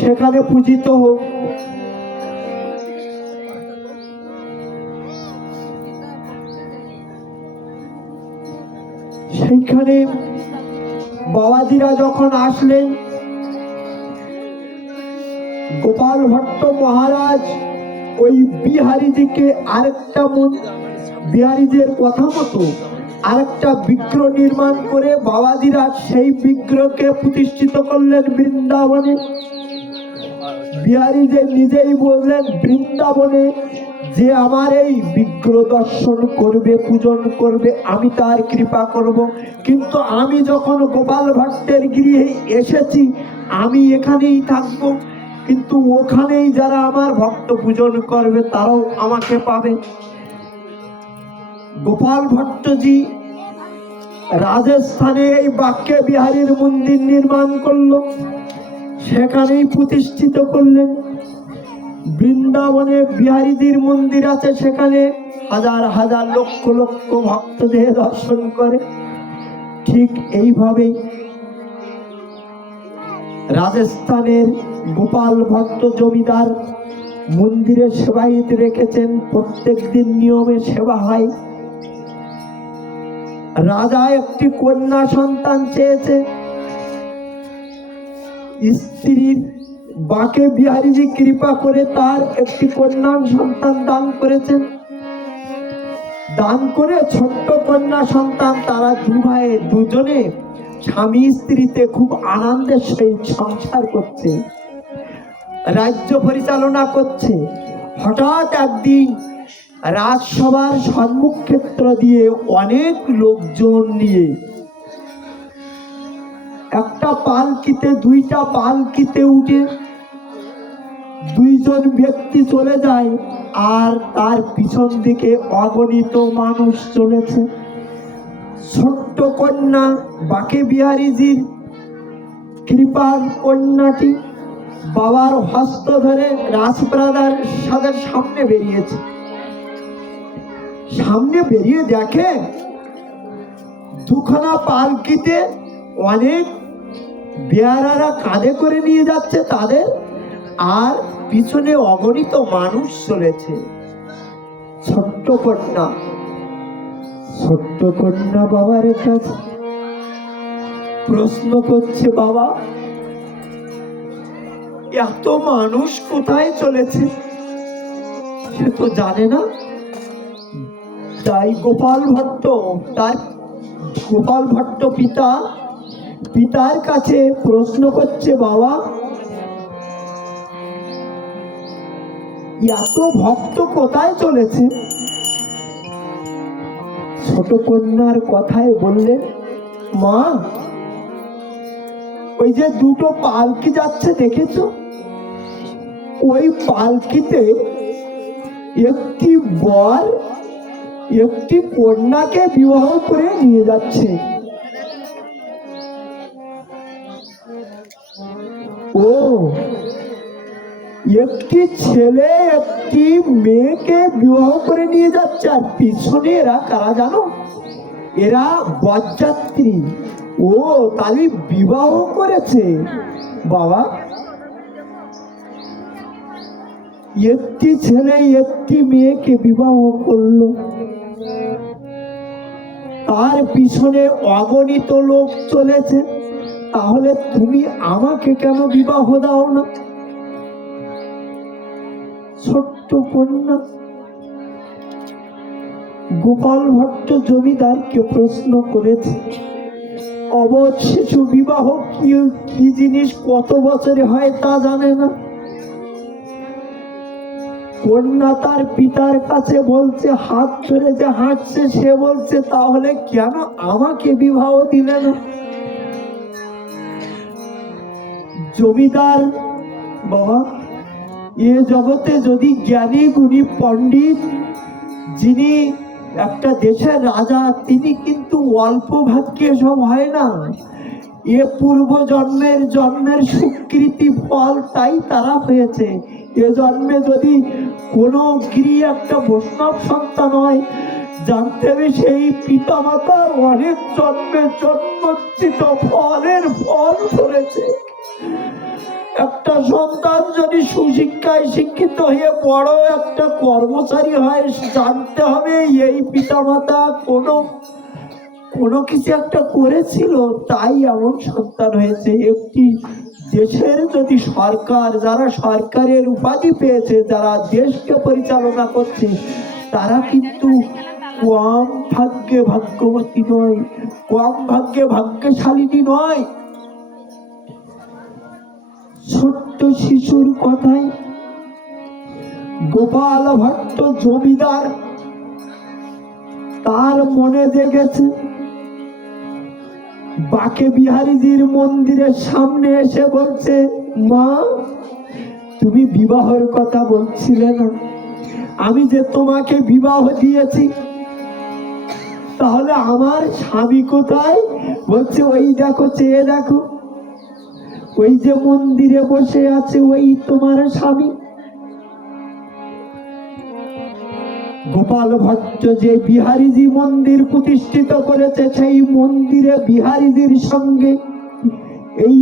সেখানে পূজিত হোক। সেইখানে বাবাজিরা যখন আসলেন, গোপাল ভট্ট মহারাজ ওই বিহারীজিকে বিহারীজির কথা মতো আরেকটা বিগ্রহ নির্মাণ করে বাবাজিরা সেই বিগ্রহকে প্রতিষ্ঠিত করলেন বৃন্দাবনে। বিহারীজি নিজেই বললেন বৃন্দাবনে যে আমার এই বিগ্রহ দর্শন করবে, পূজন করবে, আমি তার কৃপা করব, কিন্তু আমি যখন গোপাল ভট্টের গৃহে এসেছি আমি এখানেই থাকবো, কিন্তু ওখানেই যারা আমার ভক্ত পূজন করবে তারাও আমাকে পাবে। গোপাল ভট্টজি রাজস্থানে এই বাক্যে বিহারীর মন্দির নির্মাণ করলো, সেখানেই প্রতিষ্ঠিত করলেন। বৃন্দাবনে বিহারীজির মন্দির আছে, সেখানে হাজার হাজার লক্ষ লক্ষ ভক্তদের দর্শন করে। ঠিক এইভাবেই রাজস্থানের গোপাল ভট্ট জমিদার মন্দিরে সেবায়িত রেখেছেন, প্রত্যেক দিন নিয়মে সেবা হয়। রাজা একটি কন্যা সন্তান চেয়েছে, স্ত্রীর বাঁকে বিহারীজি কৃপা করে তার একটি কন্যা সন্তান দান করেছেন। দান করে ছোট্ট কন্যা সন্তান, তারা দুজনে স্বামী স্ত্রীতে খুব আনন্দের সহিত সংসার করছে, রাজ্য পরিচালনা করছে। হঠাৎ একদিন রাজসভার সম্মুখ ক্ষেত্র দিয়ে অনেক লোকজন নিয়ে একটা পালকিতে, দুইটা পালকিতে উঠে দুইজন ব্যক্তি চলে যায়, আর তার পিছন দিকে অগণিত মানুষ চলেছে। ছোট্ট কন্যা বাঁকে বিহারীজির কৃপার কন্যাটি বাবার হস্ত ধরে রাজপ্রাসাদের সামনে বেরিয়েছে। সামনে বেরিয়ে দেখে দুখানা পালকিতে অনেক বেয়ারারা কাঁধে করে নিয়ে যাচ্ছে তাদের, আর পিছনে অগণিত মানুষ চলেছে। ছোট্ট কন্যা বাবার কাছে প্রশ্ন করছে, বাবা এত মানুষ কোথায় চলেছে? সে তো জানে না। তাই গোপাল ভট্ট পিতার কাছে প্রশ্ন করছে, বাবা এত ভক্ত কোথায় চলেছে? ছোট কন্যার কথায় বললেন, মা ওই যে দুটো পালকি যাচ্ছে দেখেছো, ওই পালকিতে একটি বর একটি কন্যাকে বিবাহ করে নিয়ে যাচ্ছে। ও একটি ছেলে একটি মেয়েকে বিবাহ করে নিয়ে যাচ্ছে, আর পিছনে এরা কারা জানো? এরা বরযাত্রী। ও তাহলে বিবাহ করেছে। বাবা একটি ছেলে একটি মেয়েকে বিবাহ করলো, তার পিছনে অগণিত লোক চলেছে, তাহলে তুমি আমাকে কেন বিবাহ দাও না? ছোট্ট কন্যা গোপাল ভট্ট জমিদারকে প্রশ্ন করেছে। অবধ শিশু বিবাহ কি জিনিস, কত বছরে হয় তা জানে না। কন্যা তার পিতার কাছে বলছে, হাত ধরে যে হাঁটছে, সে বলছে তাহলে কেন আমাকে বিবাহ দিলে না? জমিদার বাবা, এ জগতে যদি জ্ঞানী গুণী পণ্ডিত, যিনি একটা দেশের রাজা, তিনি কিন্তু অল্প ভাগ্যে সব হয় না। এ পূর্ব জন্মের স্বীকৃতি ফল, তাই তারা হয়েছে। এ জন্মে যদি কোনো গৃহী একটা বৈষ্ণব সন্তান হয়, জানতে হবে সেই পিতা মাতার অনেক জন্মের জন্মোচিত ফলের ফল ধরেছে। একটা সন্তান যদি সুশিক্ষায় শিক্ষিত হয়ে বড় একটা কর্মচারী হয়, জানতে হবে এই পিতামাতা কোনো কিছু একটা করেছিল, তাই এমন সন্তান হয়েছে। একটি দেশের যদি সরকার, যারা সরকারের উপাধি পেয়েছে, যারা দেশকে পরিচালনা করছে, তারা কিন্তু কম ভাগ্যে ভাগ্যবতী নয়, কম ভাগ্যে ভাগ্যশালিনী নয়। ছোট্ট শিশুর কথায় গোপাল ভট্ট জমিদার তার মনে জেগেছে। বাঁকে বিহারীজির মন্দিরের সামনে এসে বলছে, মা তুমি বিবাহের কথা বলছিলে না, আমি যে তোমাকে বিবাহ দিয়েছি, তাহলে আমার স্বামী কোথায়? বলছে ওই দেখো, চেয়ে দেখো, ওই যে মন্দিরে বসে আছে, ওই তোমার স্বামী। গোপাল ভট্ট যে বিহারীজি মন্দির প্রতিষ্ঠিত করেছে, সেই মন্দিরে বিহারীজির সঙ্গে এই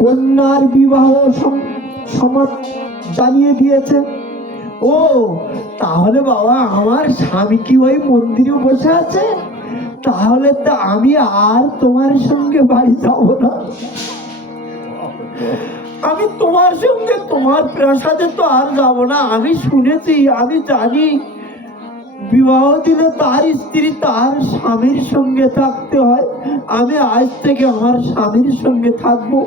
কন্যার বিবাহ সমাজ জানিয়ে দিয়েছে। ও তাহলে বাবা আমার স্বামী কি ওই মন্দিরে বসে আছে? তাহলে তো আমি আর তোমার সঙ্গে বাড়ি যাব না। আমি তোমার সঙ্গে তোমার প্রাসাদে তো আর যাব না। আমি শুনেছি, আমি জানি বিবাহ দিলে তার স্ত্রী তার স্বামীর সঙ্গে থাকতে হয়। আমি আজ থেকে আমার স্বামীর সঙ্গে থাকবো।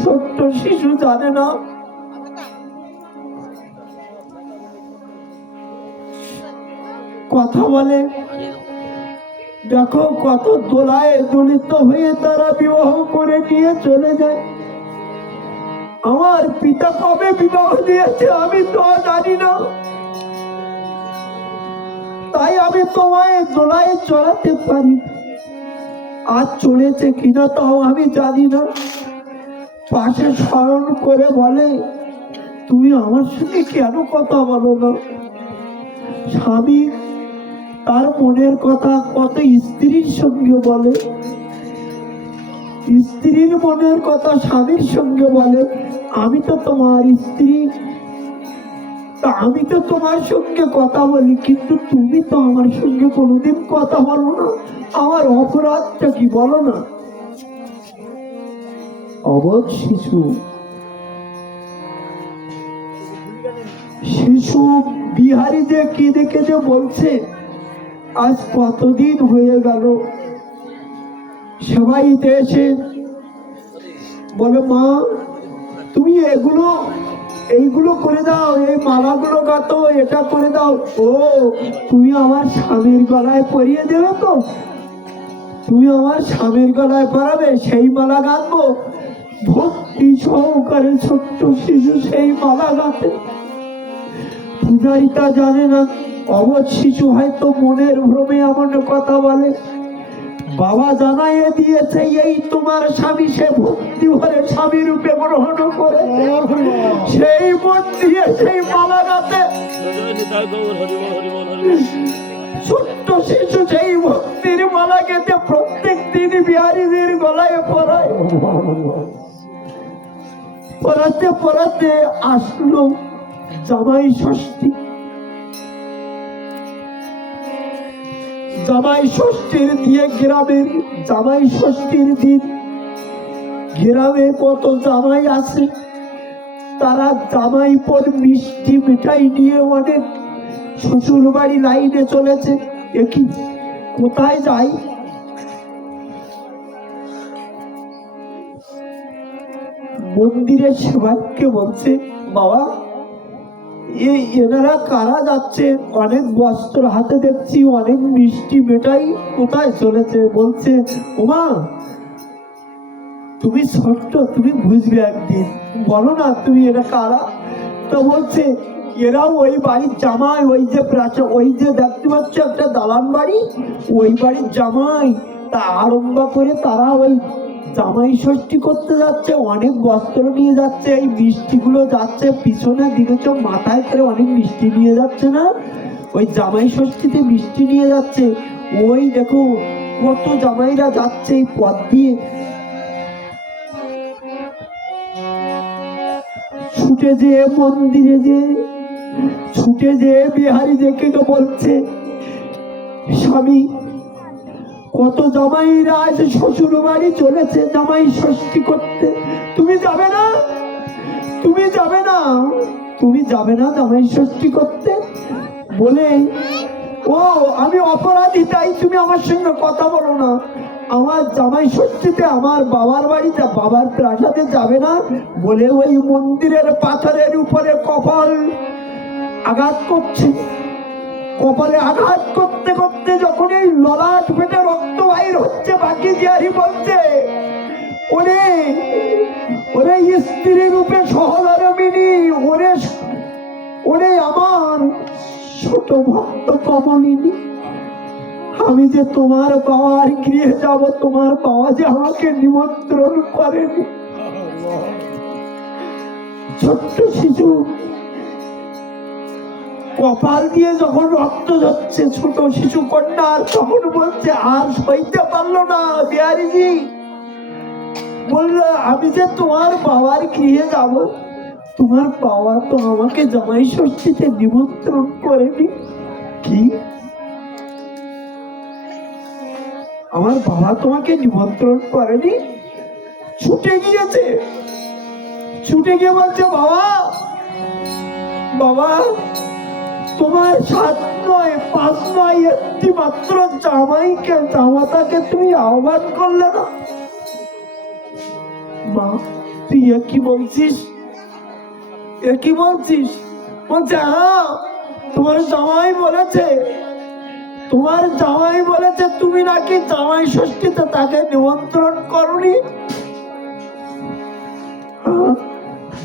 ছোট্ট শিশু জানে না, কথা বলে। দেখো কত দোলায় দলিত হয়ে তারা বিবাহ করে নিয়ে চলে যায়। আমার পিতা কবে বিবাহ দিয়েছে আমি তো জানি না, তাই আমি তোমায় দোলায় চড়াতে পারি। আজ চলেছে কিনা তাও আমি জানি না। পাশে স্মরণ করে বলে, তুমি আমার সঙ্গে কেন কথা বলো না? স্বামী তার মনের কথা কত স্ত্রীর সঙ্গে বলে, স্ত্রীর মনের কথা স্বামীর সঙ্গে বলে। আমি তো তোমার স্ত্রী, তা আমি তো তোমার সঙ্গে কথা বলি, কিন্তু তুমি তো আমার সঙ্গে কোনোদিন কথা বলো না। আমার অপরাধটা কি বলো না? অবধ শিশু শিশু বিহারী যে কেঁদে কেঁদে বলছে, আজ কতদিন হয়ে গেল। সবাই এসে বলে, মা তুমি এইগুলো করে দাও, এই মালাগুলো গাঁথো, এটা করে দাও। ও তুমি আমার স্বামীর গলায় পরিয়ে দেবে তো? তুমি আমার স্বামীর গলায় পরাবে, সেই মালা গাঁথবো। ভক্তি সহকারে ছোট্ট শিশু সেই মালা গাঁথে। পূজারিটা জানে না, অবধ শিশু হয়তো মনের ভ্রমে এমন কথা বলে। বাবা জানাইয়ে দিয়েছে, এই তোমার স্বামী, সে ভক্তি ভরে স্বামী রূপে গ্রহণ করে, সেই মন দিয়ে সেই মালা গাঁথে। ছোট্ট শিশু সেই ভক্তির মালা গেঁথে প্রত্যেক দিন বিহারীদের গলায় পরায়। পরাতে পরাতে আসলো জামাই ষষ্ঠী। জামাই ষষ্ঠীর দিয়ে গ্রামের জামাই ষষ্ঠীর দিন গ্রামে কত জামাই আছে, তারা জামাই পর মিষ্টি মিঠাই নিয়ে অনেক শ্বশুর বাড়ি লাইনে চলেছে। দেখি কোথায় যাই। মন্দিরের সেবককে বলছে, বাবা এনারা কারা যাচ্ছে? অনেক বস্ত্র হাতে দেখছি, অনেক মিষ্টি মিঠাই, কোথায় চলেছে? বলছে, ওমা তুমি ছোট্ট, তুমি বুঝবে একদিন, বলো না তুমি এরা কারা? তো বলছে, এরাও ওই বাড়ির জামাই, ওই যে ওই যে দেখতে পাচ্ছ একটা দালান বাড়ি, ওই বাড়ির জামাই। তা আরম্ভ করে তারা ওই জামাই ষষ্ঠী করতে যাচ্ছে, অনেক বস্ত্র নিয়ে যাচ্ছে, এই মিষ্টিগুলো যাচ্ছে পিছনে দিকে, মাথায় করে অনেক মিষ্টি নিয়ে যাচ্ছে না? ওই জামাই ষষ্ঠীতে মিষ্টি নিয়ে যাচ্ছে। ওই দেখো কত জামাইরা যাচ্ছে এই পথ দিয়ে। ছুটে যেয়ে মন্দিরে ছুটে যেয়ে বিহারী দেখে বলছে, স্বামী কত জামাইরা আজ শ্বশুর বাড়ি চলেছে জামাই ষষ্ঠী করতে, তুমি যাবে না? তুমি যাবে না? তুমি যাবে না জামাই ষষ্ঠী করতে? বলে, ও আমি অপরাধী, তাই তুমি আমার সঙ্গে কথা বলো না। আমার জামাই ষষ্ঠীতে আমার বাবার বাড়িতে, বাবার প্রাসাদে যাবে না? বলে ওই মন্দিরের পাথরের উপরে কপাল আঘাত করছে। কপালে আঘাত করতে করতে যখন এই ললাট পেটে রক্ত বাইর হচ্ছে, বাকি জিয়ারি বলছে, ওরে ওরে স্ত্রী রূপে সহধর্মিনী, ওরে ওরে আমার ছোট ভক্ত কমলিনী, আমি যে তোমার বাবার গৃহে যাব, তোমার বাবা যে আমাকে নিমন্ত্রণ করেনি। ছোট্ট শিশু কপাল দিয়ে যখন রক্ত যাচ্ছে, ছোট শিশু কন্যা তখন বলছে, আর সইতে পারলো না বিহারীজি। বললো, আমি যে তোমার বাবার গৃহে যাব, তোমার বাবা তো আমাকে জামাই ষষ্ঠীতে নিমন্ত্রণ করেনি। কি? আমার বাবা তোমাকে নিমন্ত্রণ করেনি? ছুটে গিয়েছে, ছুটে গিয়ে বলছে, বাবা বাবা, তোমার 7 নয় 5 নয় একটি মাত্র জামাইকে, জামাতাকে তুমি আহ্বান করলে না? মা, তুই কি বলছিস, কি বলছিস? বলছে, হ্যাঁ, তোমার জামাই বলেছে, তোমার জামাই বলেছে তুমি নাকি জামাই ষষ্ঠীতে তাকে নিমন্ত্রণ করনি।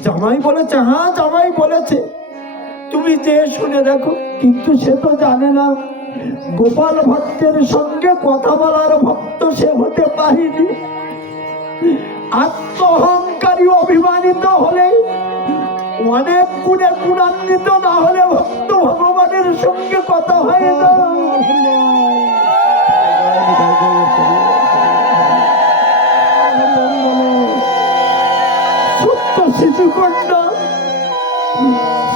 জামাই বলেছে, হ্যাঁ জামাই বলেছে, তুমি যে শুনে দেখো। কিন্তু সে তো জানে না গোপাল ভক্তের সঙ্গে কথা বলার ভক্ত সে হতে পারেনি। আত্মহংকারী অভিমানিত হলে, অনেক গুণে গুণান্বিত না হলে ভক্ত ভগবানের সঙ্গে কথা হয় না। ছোট্ট শিশুকন্যা,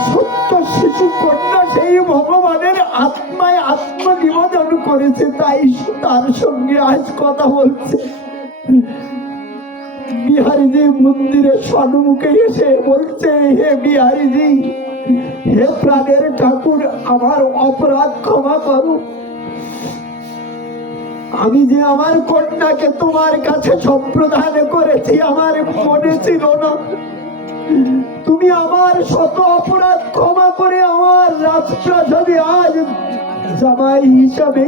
ছোট্ট শিশুকন্যা সেই ভগবানের আত্মায় আত্মনিবেদন করেছে, তাই তার সঙ্গে আজ কথা বলছে। বিহারীজি মন্দিরের সম্মুখে এসে বলছে, হে বিহারীজি, হে প্রাণের ঠাকুর, আমার অপরাধ ক্ষমা করো। আমি যে আমার কন্যাকে তোমার কাছে সম্প্রদান করেছি আমার মনে ছিল না। তুমি আমার শত অপরাধ ক্ষমা করে আমার রাজপ্রাসাদে আজ জামাই হিসাবে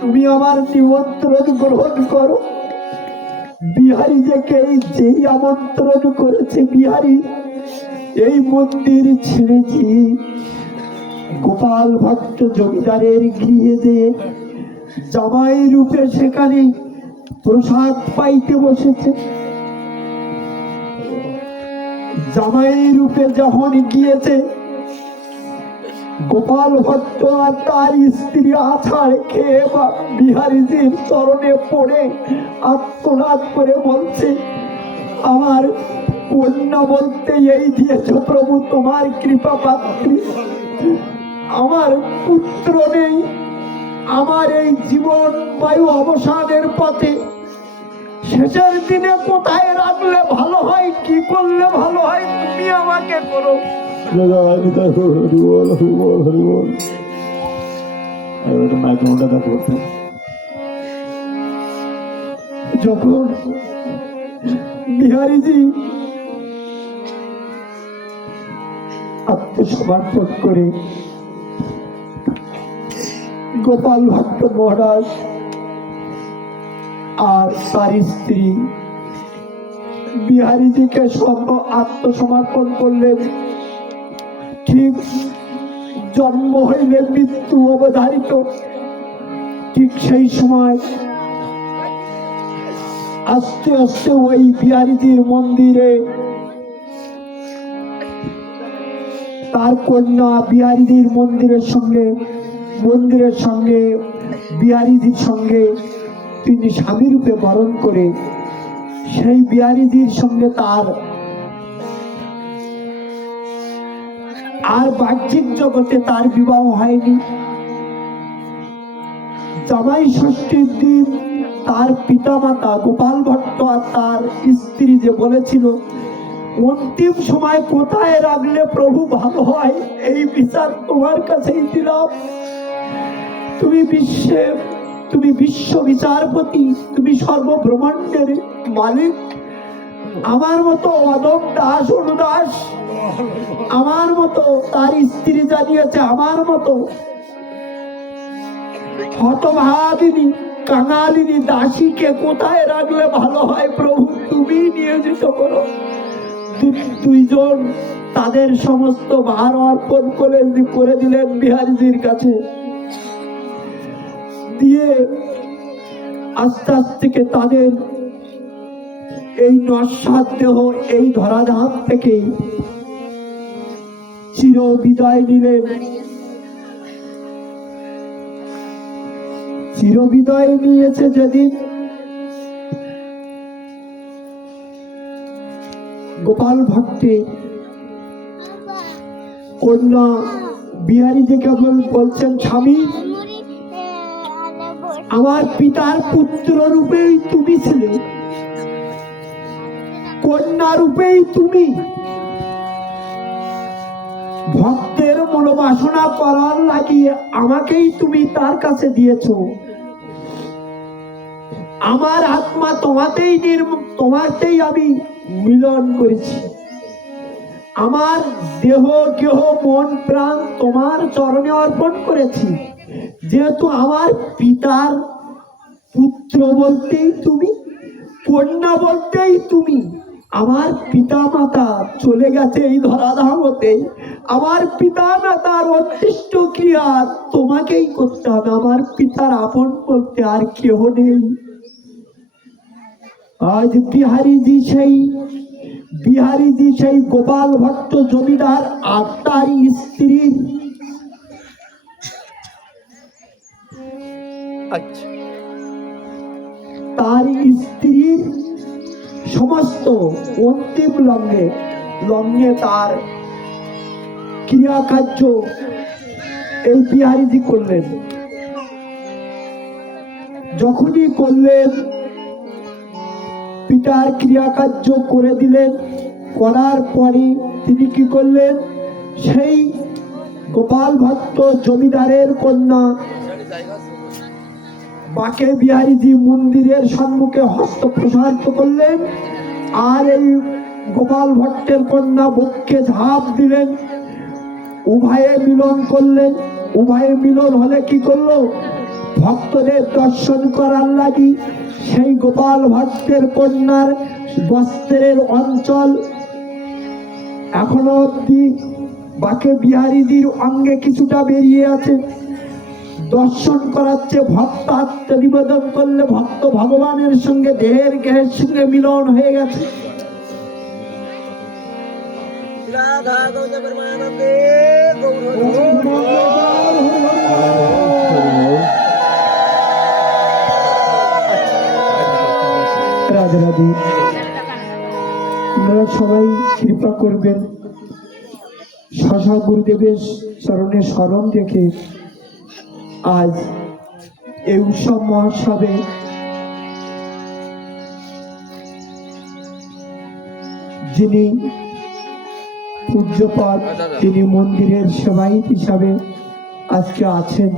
তুমি আমার নিমন্ত্রণ গ্রহণ করো। বিহারী যেই আমন্ত্রণ করেছে, বিহারী এই মন্দির ছেড়েছি, গোপাল ভক্ত জমিদারের গৃহে যে জামাই রূপে সেখানে প্রসাদ পাইতে বসেছে। জামাই রূপে যখন গিয়েছে, গোপাল ভট্ট আর তার স্ত্রী আছাড় খেয়ে বিহারীজির চরণে পড়ে আত্মনাদ করে বলছে, আমার কন্যা বলতে এই দিয়েছ প্রভু, তোমার কৃপা পাত্রী। আমার পুত্র নেই, আমার এই জীবন বায়ু অবসানের পথে শেষের দিনে কোথায় রাখলে ভালো হয়, কি করলে ভালো হয়, তুমি আমাকে করো। যখন বিহারীজি আত্মসমর্পণ করে গোপাল ভট্ট মহারাজ আর তার স্ত্রী বিহারীজিকে আত্মসমর্পণ করলেন, ঠিক জন্ম হইলে মৃত্যু অবধারিত, ঠিক সেই সময় আস্তে আস্তে ওই বিহারীজির মন্দিরে তার কন্যা বিহারীজির মন্দিরের সঙ্গে বিহারীজির সঙ্গে তিনি স্বামী রূপে বরণ করে সেই বিহারীজির সঙ্গে তার আর বাহ্যিক জগতে তার বিবাহ হয়নি। জামাই ষষ্ঠীর দিন তার পিতামাতা গোপাল ভট্ট আর তার স্ত্রী যে বলেছিল, অন্তিম সময় কোথায় রাখলে প্রভু ভালো হয়, এই বিচার তোমার কাছেই দিলাম। তুমি বিশ্ব বিচারপতি, তুমি সর্বব্রহ্মাণ্ডের মালিক। আমার মতো অদম দাস অনুদাস, আমার মতো তার স্ত্রী জানিয়েছে, আমার মতো হতভাগিনী কাঙালিনী দাসীকে কোথায় রাখলে ভালো হয় প্রভু, তুমি নিয়োজিত করো। দুইজন তাদের সমস্ত ভার অর্পণ করে দিলেন বিহারীজির কাছে। দিয়ে আস্তে আস্তে তাদের এই নশ্বর দেহ এই ধরাধাম থেকে চির বিদায় নিলেন। চির বিদায় নিয়েছে যেদিন, গোপাল ভট্টের কন্যা বিহারীজিকে বলছেন, স্বামী, আমার পিতার পুত্র রূপেই তুমি ছিলে, কন্যা রূপেই তুমি ভক্তের মনোবাসনা করার লাগিয়ে আমাকেই তুমি তার কাছে দিয়েছো। আমার আত্মা তোমাতেই আমি মিলন করেছি। আমার দেহ কেহ মন প্রাণ তোমার চরণে অর্পণ করেছি। যেহেতু আমার পিতার পুত্র বলতেই তুমি, কন্যা বলতেই তুমি, আমার পিতা মাতা চলে গেছে এই ধরাধামতে। আমার পিতা মাতার অদৃষ্ট ক্রিয়া তোমাকেই করতে হবে। আমার পিতার আপন বলতে আর কেহ নেই। আজ বিহারীজি সেই গোপাল ভট্ট জমিদার আর তার স্ত্রীর আচ্ছা তার স্ত্রীর সমস্ত অন্তিম লগ্নে তার ক্রিয়াকার্য এই বিহারীজি করলেন। যখনই করলেন, পিতার ক্রিয়াকার্য করে দিলেন। করার পরে তিনি কি করলেন, সেই গোপাল ভট্ট জমিদারের কন্যা বাকে বিহারীজি মন্দিরের সম্মুখে হস্ত প্রসারিত করলেন, আর এই গোপাল ভট্টের কন্যা বক্ষে ঝাঁপ দিলেন। উভয়ে মিলন করলেন। উভয়ে মিলন হলে কি করলো, ভক্তদের দর্শন করার লাগি সেই গোপাল ভট্টের কন্যার বস্ত্রের অঞ্চল এখনো অব্দি বাকে বিহারীজির অঙ্গে কিছুটা বেরিয়ে আছে। দর্শন করাচ্ছে। ভক্ত আত্মনিবেদন করলে ভক্ত ভগবানের সঙ্গে দেহের গেহের সঙ্গে মিলন হয়ে গেছে। রাধে রাধে। আপনারা সবাই কৃপা করবেন, গুরুদেবের চরণে স্মরণ রেখে আজ এই উৎসব মহোৎসবে যিনি পূজ্যপাদ, তিনি মন্দিরের সেবায়িত হিসাবে আজকে আছেন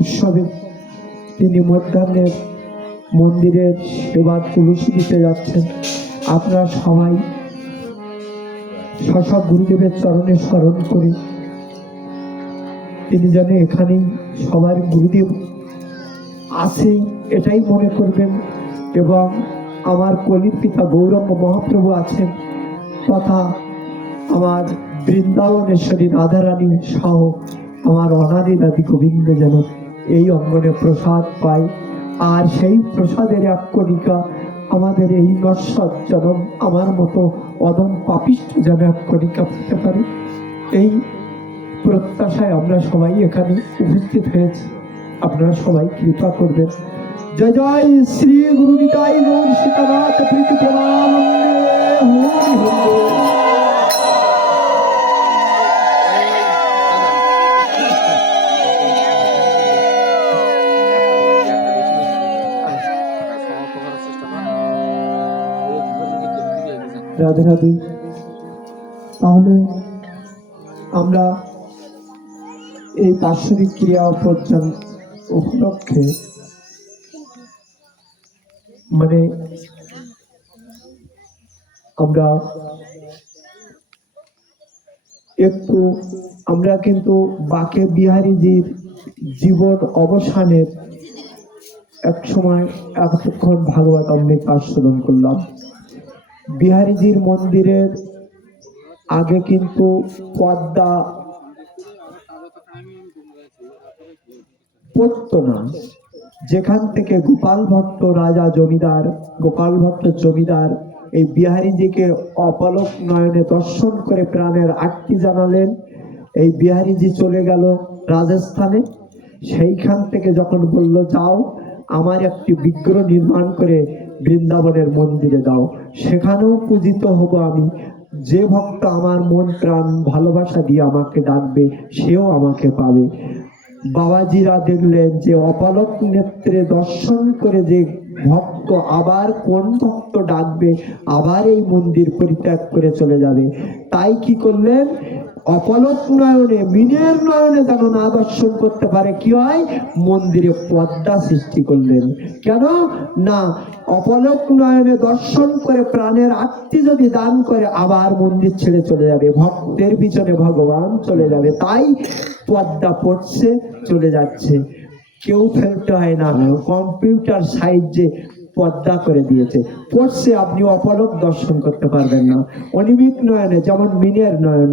উৎসবে। তিনি মধ্যাহ্নের মন্দিরের সেবা তুলসী দিতে যাচ্ছেন। আপনারা সবাই গুরুদেবের চরণে স্মরণ করে তিনি যেন এখানেই সবার গুরুদেব আছে এটাই মনে করবেন। এবং আমার কলির পিতা গৌরঙ্গ মহাপ্রভু আছেন, তথা আমার বৃন্দাবনেশ্বরী রাধারানী সহ আমার অনাদি দাদি গোবিন্দ যেন এই অঙ্গনে প্রসাদ পায়। আর সেই প্রসাদের এক কণিকা আমাদের এই নশ্বর জনম আমার মতো অদম পাপিষ্ঠ যেন এক কণিকা পেতে পারে, এই প্রত্যাশায় আমরা সবাই এখানে উপস্থিত হয়েছি। আপনারা সবাই কৃপা করবেন। জয় জয় শ্রী গুরু নিতাই গৌর সীতানাথ প্রীতি প্রণানন্দে হরি হরি। রাধে রাধে। তাহলে আমরা এই বাৎসরিক ক্রিয়া উপলক্ষে মানে আমরা কিন্তু বাকে বিহারীজির জীবন অবসানের এক সময় এতক্ষণ ভাগবত অমৃত আস্বাদন করলাম। বিহারীজির মন্দিরের আগে কিন্তু পদ্মা পড়তো না, যেখান থেকে গোপাল ভট্ট জমিদার এই বিহারীজিকে অপলক নয়নে দর্শন করে প্রাণের আর্তি জানালেন। এই বিহারীজি চলে গেল রাজস্থানে। সেইখান থেকে যখন বলল, যাও আমার একটি বিগ্রহ নির্মাণ করে বৃন্দাবনের মন্দিরে দাও, সেখানেও পূজিত হব আমি। যে ভক্ত আমার মন প্রাণ ভালোবাসা দিয়ে আমাকে ডাকবে, সেও আমাকে পাবে। বাবাজিরা দেখলেন যে অপলক নেত্রে দর্শন করে যে ভক্ত আবার কোন ভক্ত ডাকবে, আবার এই মন্দির পরিত্যাগ করে চলে যাবে। তাই কি করলেন, অপলক নয়নে, মিনের নয়নে যেন না দর্শন করতে পারে, কি হয়, মন্দিরে পর্দা সৃষ্টি করলেন। কেন না, অপলক নয়নে দর্শন করে প্রাণের আত্মী যদি দান করে আবার মন্দির ছেড়ে চলে যাবে, ভক্তের পিছনে ভগবান চলে যাবে। তাই পর্দা পড়ছে, চলে যাচ্ছে, কেউ ফেলতে হয় না, কম্পিউটার সাহায্যে পর্দা করে দিয়েছে, পড়ছে, আপনি অপলক দর্শন করতে পারবেন না। অনিমিক নয়নে, যেমন মিনের নয়ন,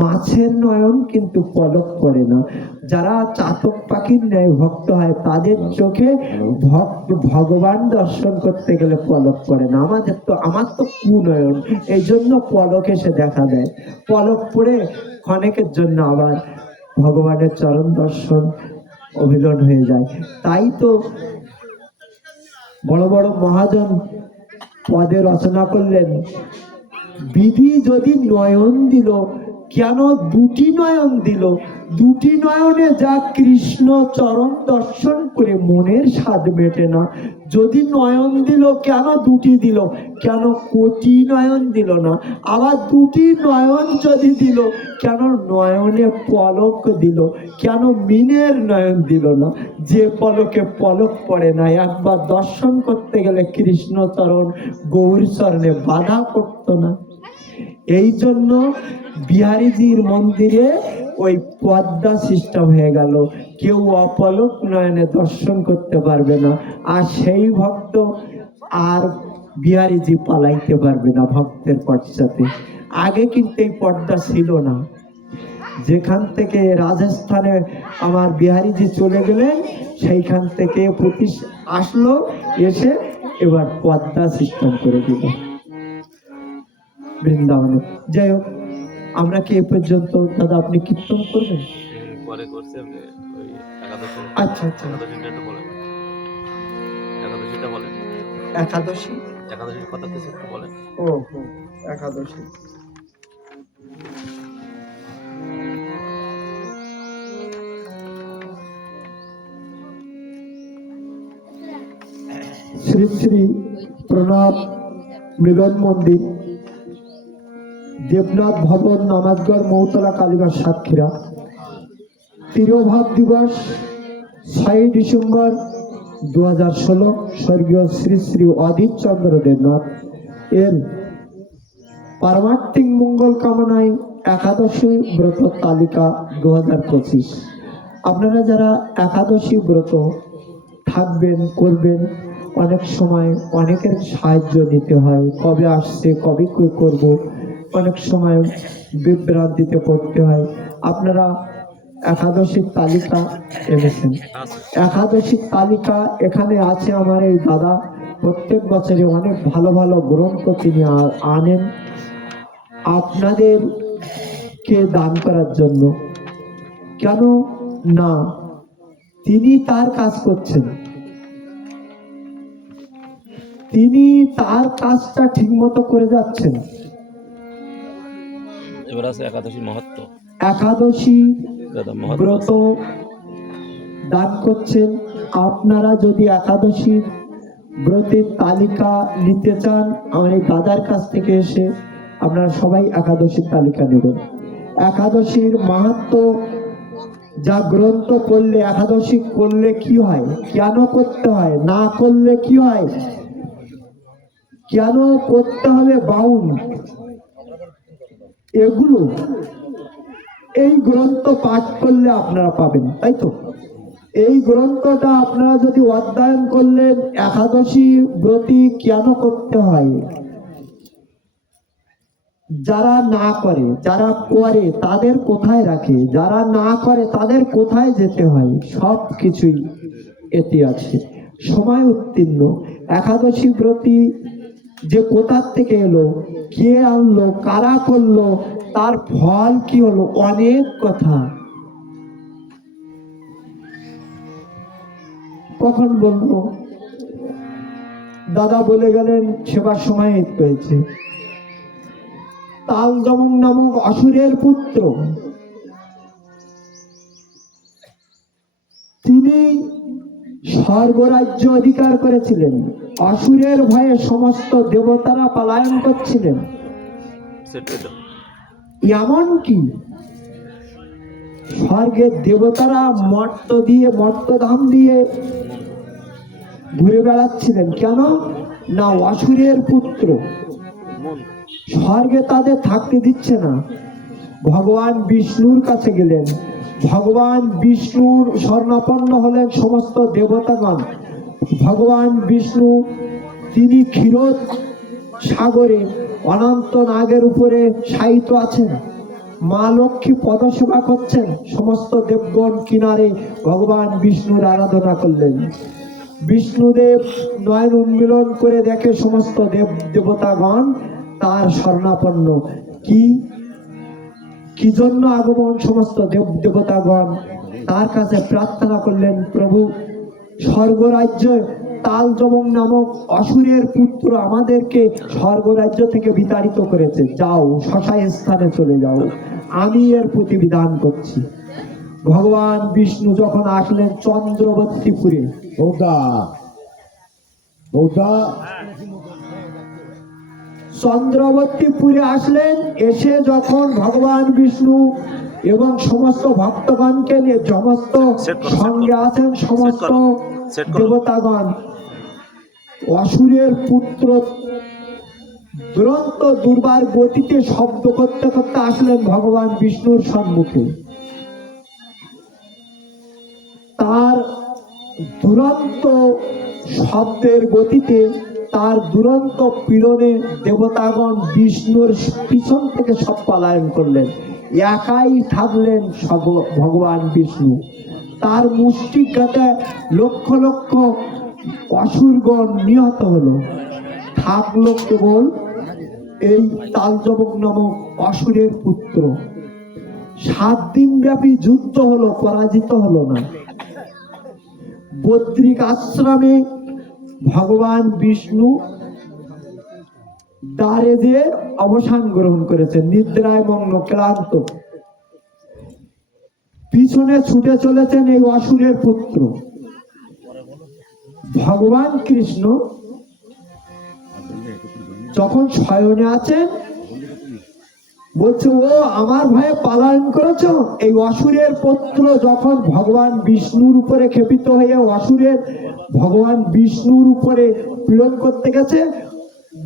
মাছের নয়ন কিন্তু পলক করে না। যারা চাতক পাখির ন্যায় ভক্ত হয় তাদের চোখে ভগবান দর্শন করতে গেলে পলক পড়ে না। আমার তো কুনয়ন, এই জন্য পলক এসে দেখা দেয়, পলক পড়ে ক্ষণেকের জন্য আবার ভগবানের চরণ দর্শন অভিলন হয়ে যায়। তাই তো বড় বড় মহাজন পদে রচনা করলেন, বিধি যদি নয়ন দিল, কেন দুটি নয়ন দিল, দুটি নয়নে যা কৃষ্ণ চরণ দর্শন করে মনের স্বাদ মেটে না। যদি নয়ন দিল, কেন দুটি দিল, কেন কোটি নয়ন দিল না। আবার দুটি নয়ন যদি দিল, কেন নয়নে পলক দিল, কেন মিনের নয়ন দিল না। যে পলকে পলক পড়ে না, একবার দর্শন করতে গেলে কৃষ্ণ চরণ গৌর চরণে বাধা পড়তো না। এই জন্য বিহারীজির মন্দিরে ওই পর্দা সিস্টেম হয়ে গেল, কেউ অপলক নয়নে দর্শন করতে পারবে না। আর সেই ভক্ত আর বিহারীজি পালাইতে পারবে না ভক্তের পশ্চাতে। আগে কিন্তু এই পর্দা ছিল না। যেখান থেকে রাজস্থানে আমার বিহারীজি চলে গেলেন, সেইখান থেকে আসলো, এসে এবার পর্দা সিস্টেম করে দিল বৃন্দাবনে। যাই হোক, আমরা কি এ পর্যন্ত, দাদা আপনি কীর্তন করবেন? পরে করছি আপনি ওই একাদশী। আচ্ছা আচ্ছা, একাদশীটা একটু বলেন, একাদশীটা বলেন, একাদশী, একাদশীর কথা কিছু একটু বলেন। ও একাদশী। শ্রী শ্রী প্রণব মিলন মন্দির, দেবনাথ ভবন, নামাজগড়, মৌতলা, কালীবাস, সাতক্ষীরা। তিরোভাব দিবস 6 ডিসেম্বর 2016, স্বর্গীয় শ্রী শ্রী অদিত চন্দ্র দেবনাথ এর পারমার্থিক মঙ্গল কামনায় একাদশী ব্রত তালিকা 2025। আপনারা যারা একাদশী ব্রত থাকবেন, করবেন, অনেক সময় অনেকের সাহায্য নিতে হয়, কবে আসছে, কবে কি করব, অনেক সময় বিভ্রান্তিতে পড়তে হয়। আপনারা একাদশীর তালিকা এনেছেন, একাদশীর তালিকা এখানে আছে। আমার এই দাদা প্রত্যেক বছরে অনেক ভালো ভালো গ্রন্থ তিনি আনেন আপনাদেরকে দান করার জন্য। কেন না, তিনি তার কাজ করছেন, তিনি তার কাজটা ঠিক মতো করে যাচ্ছেন। এবার আছে একাদশী মহত্ব, একাদশী ব্রত দান করছেন। আপনারা যদি একাদশী ব্রতের তালিকা নিতে চান, আমার এই দাদার কাছ থেকে এসে আপনারা সবাই একাদশীর তালিকা নেবেন। একাদশীর মাহাত্ম্য, যা গ্রন্থ পড়লে, একাদশী করলে কি হয়, কেন করতে হয়, না করলে কি হয়, কেন করতে হবে বাউন, এগুলো এই গ্রন্থ পাঠ করলে আপনারা পাবেন। তাই তো এই গ্রন্থটা আপনারা যদি অধ্যয়ন করলেন, একাদশী ব্রতী কেন করতে হয়, যারা না করে, যারা করে তাদের কোথায় রাখে, যারা না করে তাদের কোথায় যেতে হয়, সব কিছুই এতে আছে। সময় উত্তীর্ণ একাদশী ব্রতী যে কোথার থেকে এলো, কে আনলো, কারা করলো, তার ফল কি হলো, অনেক কথা। কখন বলবো, দাদা বলে গেলেন সেবার সময় হয়েছে। তালদমন নামক অসুরের পুত্র, তিনি স্বর্গরাজ্য অধিকার করেছিলেন। অসুরের ভয়ে সমস্ত দেবতারা পলায়ন করছিলেন। এমনকি স্বর্গের দেবতারা মর্তধাম দিয়ে ঘুরে বেড়াচ্ছিলেন। কেন না অসুরের পুত্র স্বর্গে তাদের থাকতে দিচ্ছে না। ভগবান বিষ্ণুর কাছে গেলেন। ভগবান বিষ্ণুর শরণাপন্ন হলেন সমস্ত দেবতাগণ। ভগবান বিষ্ণু তিনি ক্ষীরোদ সাগরে অনন্ত নাগের উপরে শায়িত আছেন। মা লক্ষ্মী পদসেবা করছেন। সমস্ত দেবগণ কিনারে ভগবান বিষ্ণুর আরাধনা করলেন। বিষ্ণুদেব নয়ন উন্মিলন করে দেখে সমস্ত দেবতাগণ তার শরণাপন্ন। কি জন্য আগমন? সমস্ত দেবতাগণ তার কাছে প্রার্থনা করলেন, প্রভু স্বর্গরাজ্য তালযবন নামক অসুরের পুত্র আমাদেরকে স্বর্গরাজ্য থেকে বিতাড়িত করেছে, যাও শশায় স্থানে চলে যাও, আমি এর প্রতিবিধান করছি। ভগবান বিষ্ণু যখন আসলেন চন্দ্রবর্তীপুরে, চন্দ্রবর্তীপুরে আসলেন। এসে যখন ভগবান বিষ্ণু এবং সমস্ত ভক্তগণকে নিয়ে সমস্ত সঙ্গে আছেন সমস্ত দেবতাগণ, অসুরের পুত্র দুরন্ত দুর্বার গতিতে শব্দ করতে করতে আসলেন ভগবান বিষ্ণুর সম্মুখে। তার দুরন্ত শব্দের গতিতে, তার দুরন্ত পীড়নে দেবতাগণ বিষ্ণুর পিছন থেকে সব পলায়ন করলেন। একাই থাকলেন ভগবান বিষ্ণু। তার মুষ্টিঘাতে লক্ষ লক্ষ অসুরগণ নিহত হলো। থাকলো কেবল এই তালযবন নামক অসুরের পুত্র। 7 দিন ব্যাপী যুদ্ধ হলো, পরাজিত হলো না। বদ্রিক আশ্রমে ভগবান বিষ্ণু দারেজে অবসান গ্রহণ করেছেন, নিদ্রায় মগ্ন, ক্লান্ত। পিছনে ছুটে চলেছেন এই অসুরের পুত্র। ভগবান কৃষ্ণ যখন শয়নে আছেন বলছে, ও আমার ভয়ে পালায়ন করেছ। এই অসুরের পুত্র যখন ভগবান বিষ্ণুর উপরে ক্ষেপিত হয়ে অসুরের ভগবান বিষ্ণুর উপরে পীড়ন করতে গেছে,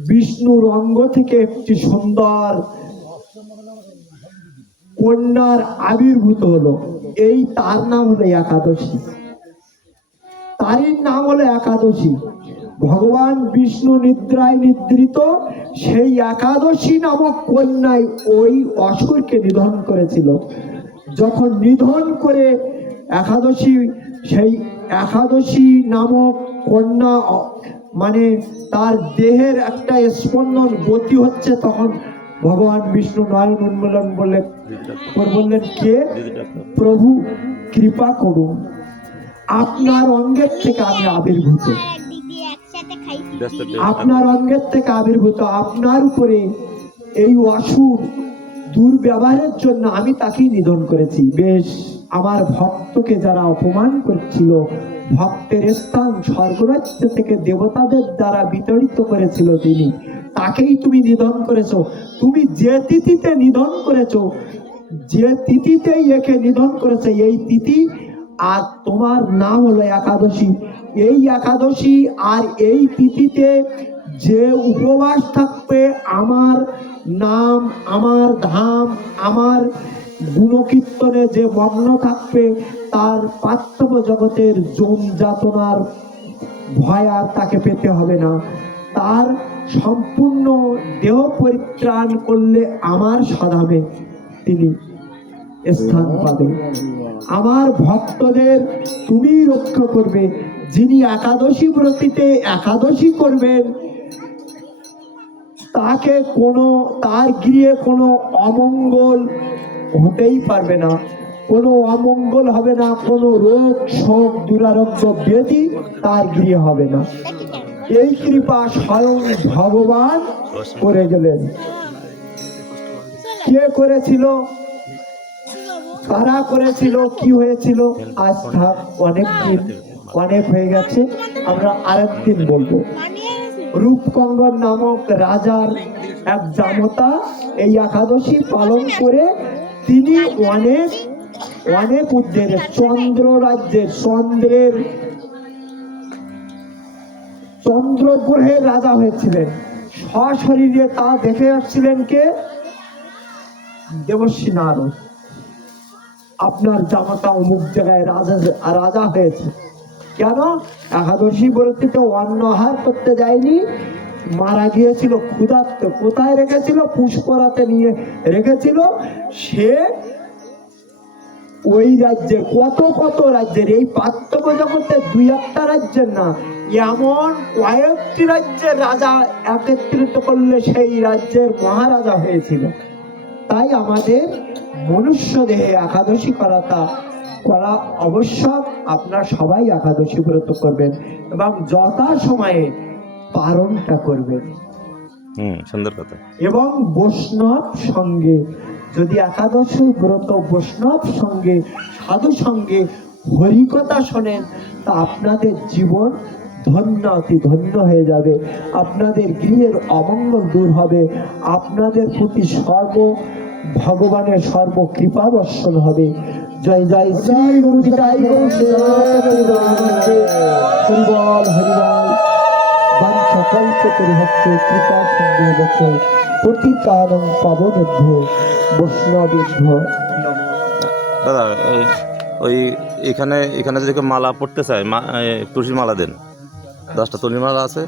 বিষ্ণুর অঙ্গ থেকে একটি সুন্দর কন্যার আবির্ভূত হলো। তার নাম হলো একাদশী। তারই নাম হলো একাদশী। ভগবান বিষ্ণু নিদ্রায় নিদ্রিত সেই একাদশী নামক কন্যায় ওই অসুরকে নিধন করেছিল। যখন নিধন করে সেই একাদশী নামক কন্যা মানে তার দেহের একটা স্পন্দন গতি হচ্ছে, তখন ভগবান বিষ্ণু নয়ন উন্মীলন বললেন, কে? প্রভু কৃপা করুন, আপনার অঙ্গের থেকে আমি আবির্ভূত, আপনার অঙ্গের থেকে আবির্ভূত। আপনার উপরে এই অসুর দুর্ব্যবহারের জন্য আমি তাকেই নিধন করেছি। বেশ, আমার ভক্তকে যারা অপমান করছিল, ভক্তের স্থান স্বর্গরাজ্য থেকে দেবতাদের দ্বারা বিতাড়িত করেছিল, তাকেই তুমি নিধন করেছো। তুমি যে তিথিতে নিধন করেছো, যে তিথিতেই একে নিধন করেছে, এই তিথি আর তোমার নাম হলো একাদশী। এই একাদশী আর এই তিথিতে যে উপবাস থাকবে, আমার নাম, আমার ধাম, আমার গুণকীর্তনে যে মগ্ন থাকবে, তার পার্থিব জগতের যম যাতনার ভয় আর তাকে পেতে হবে না। তার সম্পূর্ণ দেহ পরিত্রাণ করলে আমার স্বধামে তিনি স্থান পাবে। আমার ভক্তদের তুমি রক্ষা করবে। যিনি একাদশী ব্রতীতে একাদশী করবেন, তার গৃহে কোনো অমঙ্গল হতেই পারবে না, কোনো অমঙ্গল হবে না, কোনো রোগ শোক দুরারোগ্য ব্যাধি তার গৃহে হবে না। এই কৃপা স্বয়ং ভগবান করে গেলেন। কে করেছিল, কারা করেছিল, কি হয়েছিল, আজ থাক অনেক দিন অনেক হয়ে গেছে, আমরা আরেকদিন বলবো। রূপকঙ্গর নামক রাজার এক জামতা এই একাদশী পালন করে তিনি অনেক অনেক উদ্যোগে চন্দ্র রাজ্যের চন্দ্র গ্রহের রাজা হয়েছিলেন। সশরীরে তা দেখে আসছিলেন কে? দেবর্ষী নারদ। আপনার জামাতা অমুক জায়গায় রাজা হয়েছে। কেন? একাদশী ব্রতীতে অন্ন আহার করতে যায়নি, মারা গিয়েছিল ক্ষুধার্ত। কোথায় রেখেছিল? পুষ্করাতে নিয়ে রেখেছিল। সে ওই রাজ্যের কত কত রাজ্যের, এই পার্থক্য জগতে দুই একটা রাজ্যের না, এমন কয়েকটি রাজ্যের রাজা একত্রিত করলে সেই রাজ্যের মহারাজা হয়েছিল। তাই আমাদের মনুষ্য দেহে একাদশী করা আবশ্যক। আপনারা সবাই একাদশী ব্রত করবেন এবং যথা সময়ে পালনটা করবেন। সুন্দর কথা। এবং বৈষ্ণব সঙ্গে, যদি একাদশী ব্রত বৈষ্ণব সঙ্গে সাধু সঙ্গে হরিকথা শোনেন, তা আপনাদের জীবন ধন্য অতি ধন্য হয়ে যাবে। আপনাদের গৃহের অমঙ্গল দূর হবে। আপনাদের প্রতি ভগবানের সর্বকৃপা বর্ষণ হবে। জয় জয় শ্রী গুরু নিতাই গৌর হরিবল হরিবল। বাঞ্ছাকল্পতরুভ্যশ্চ কৃপা সিন্ধুভ্যশ্চ পতিতানাং পাবনেভ্যো বৈষ্ণবেভ্যো নমঃ। দাদা ওই এখানে যদি কেউ মালা পড়তে চায়, তুলসীর মালা দেন। 10টা তুলসীর মালা আছে।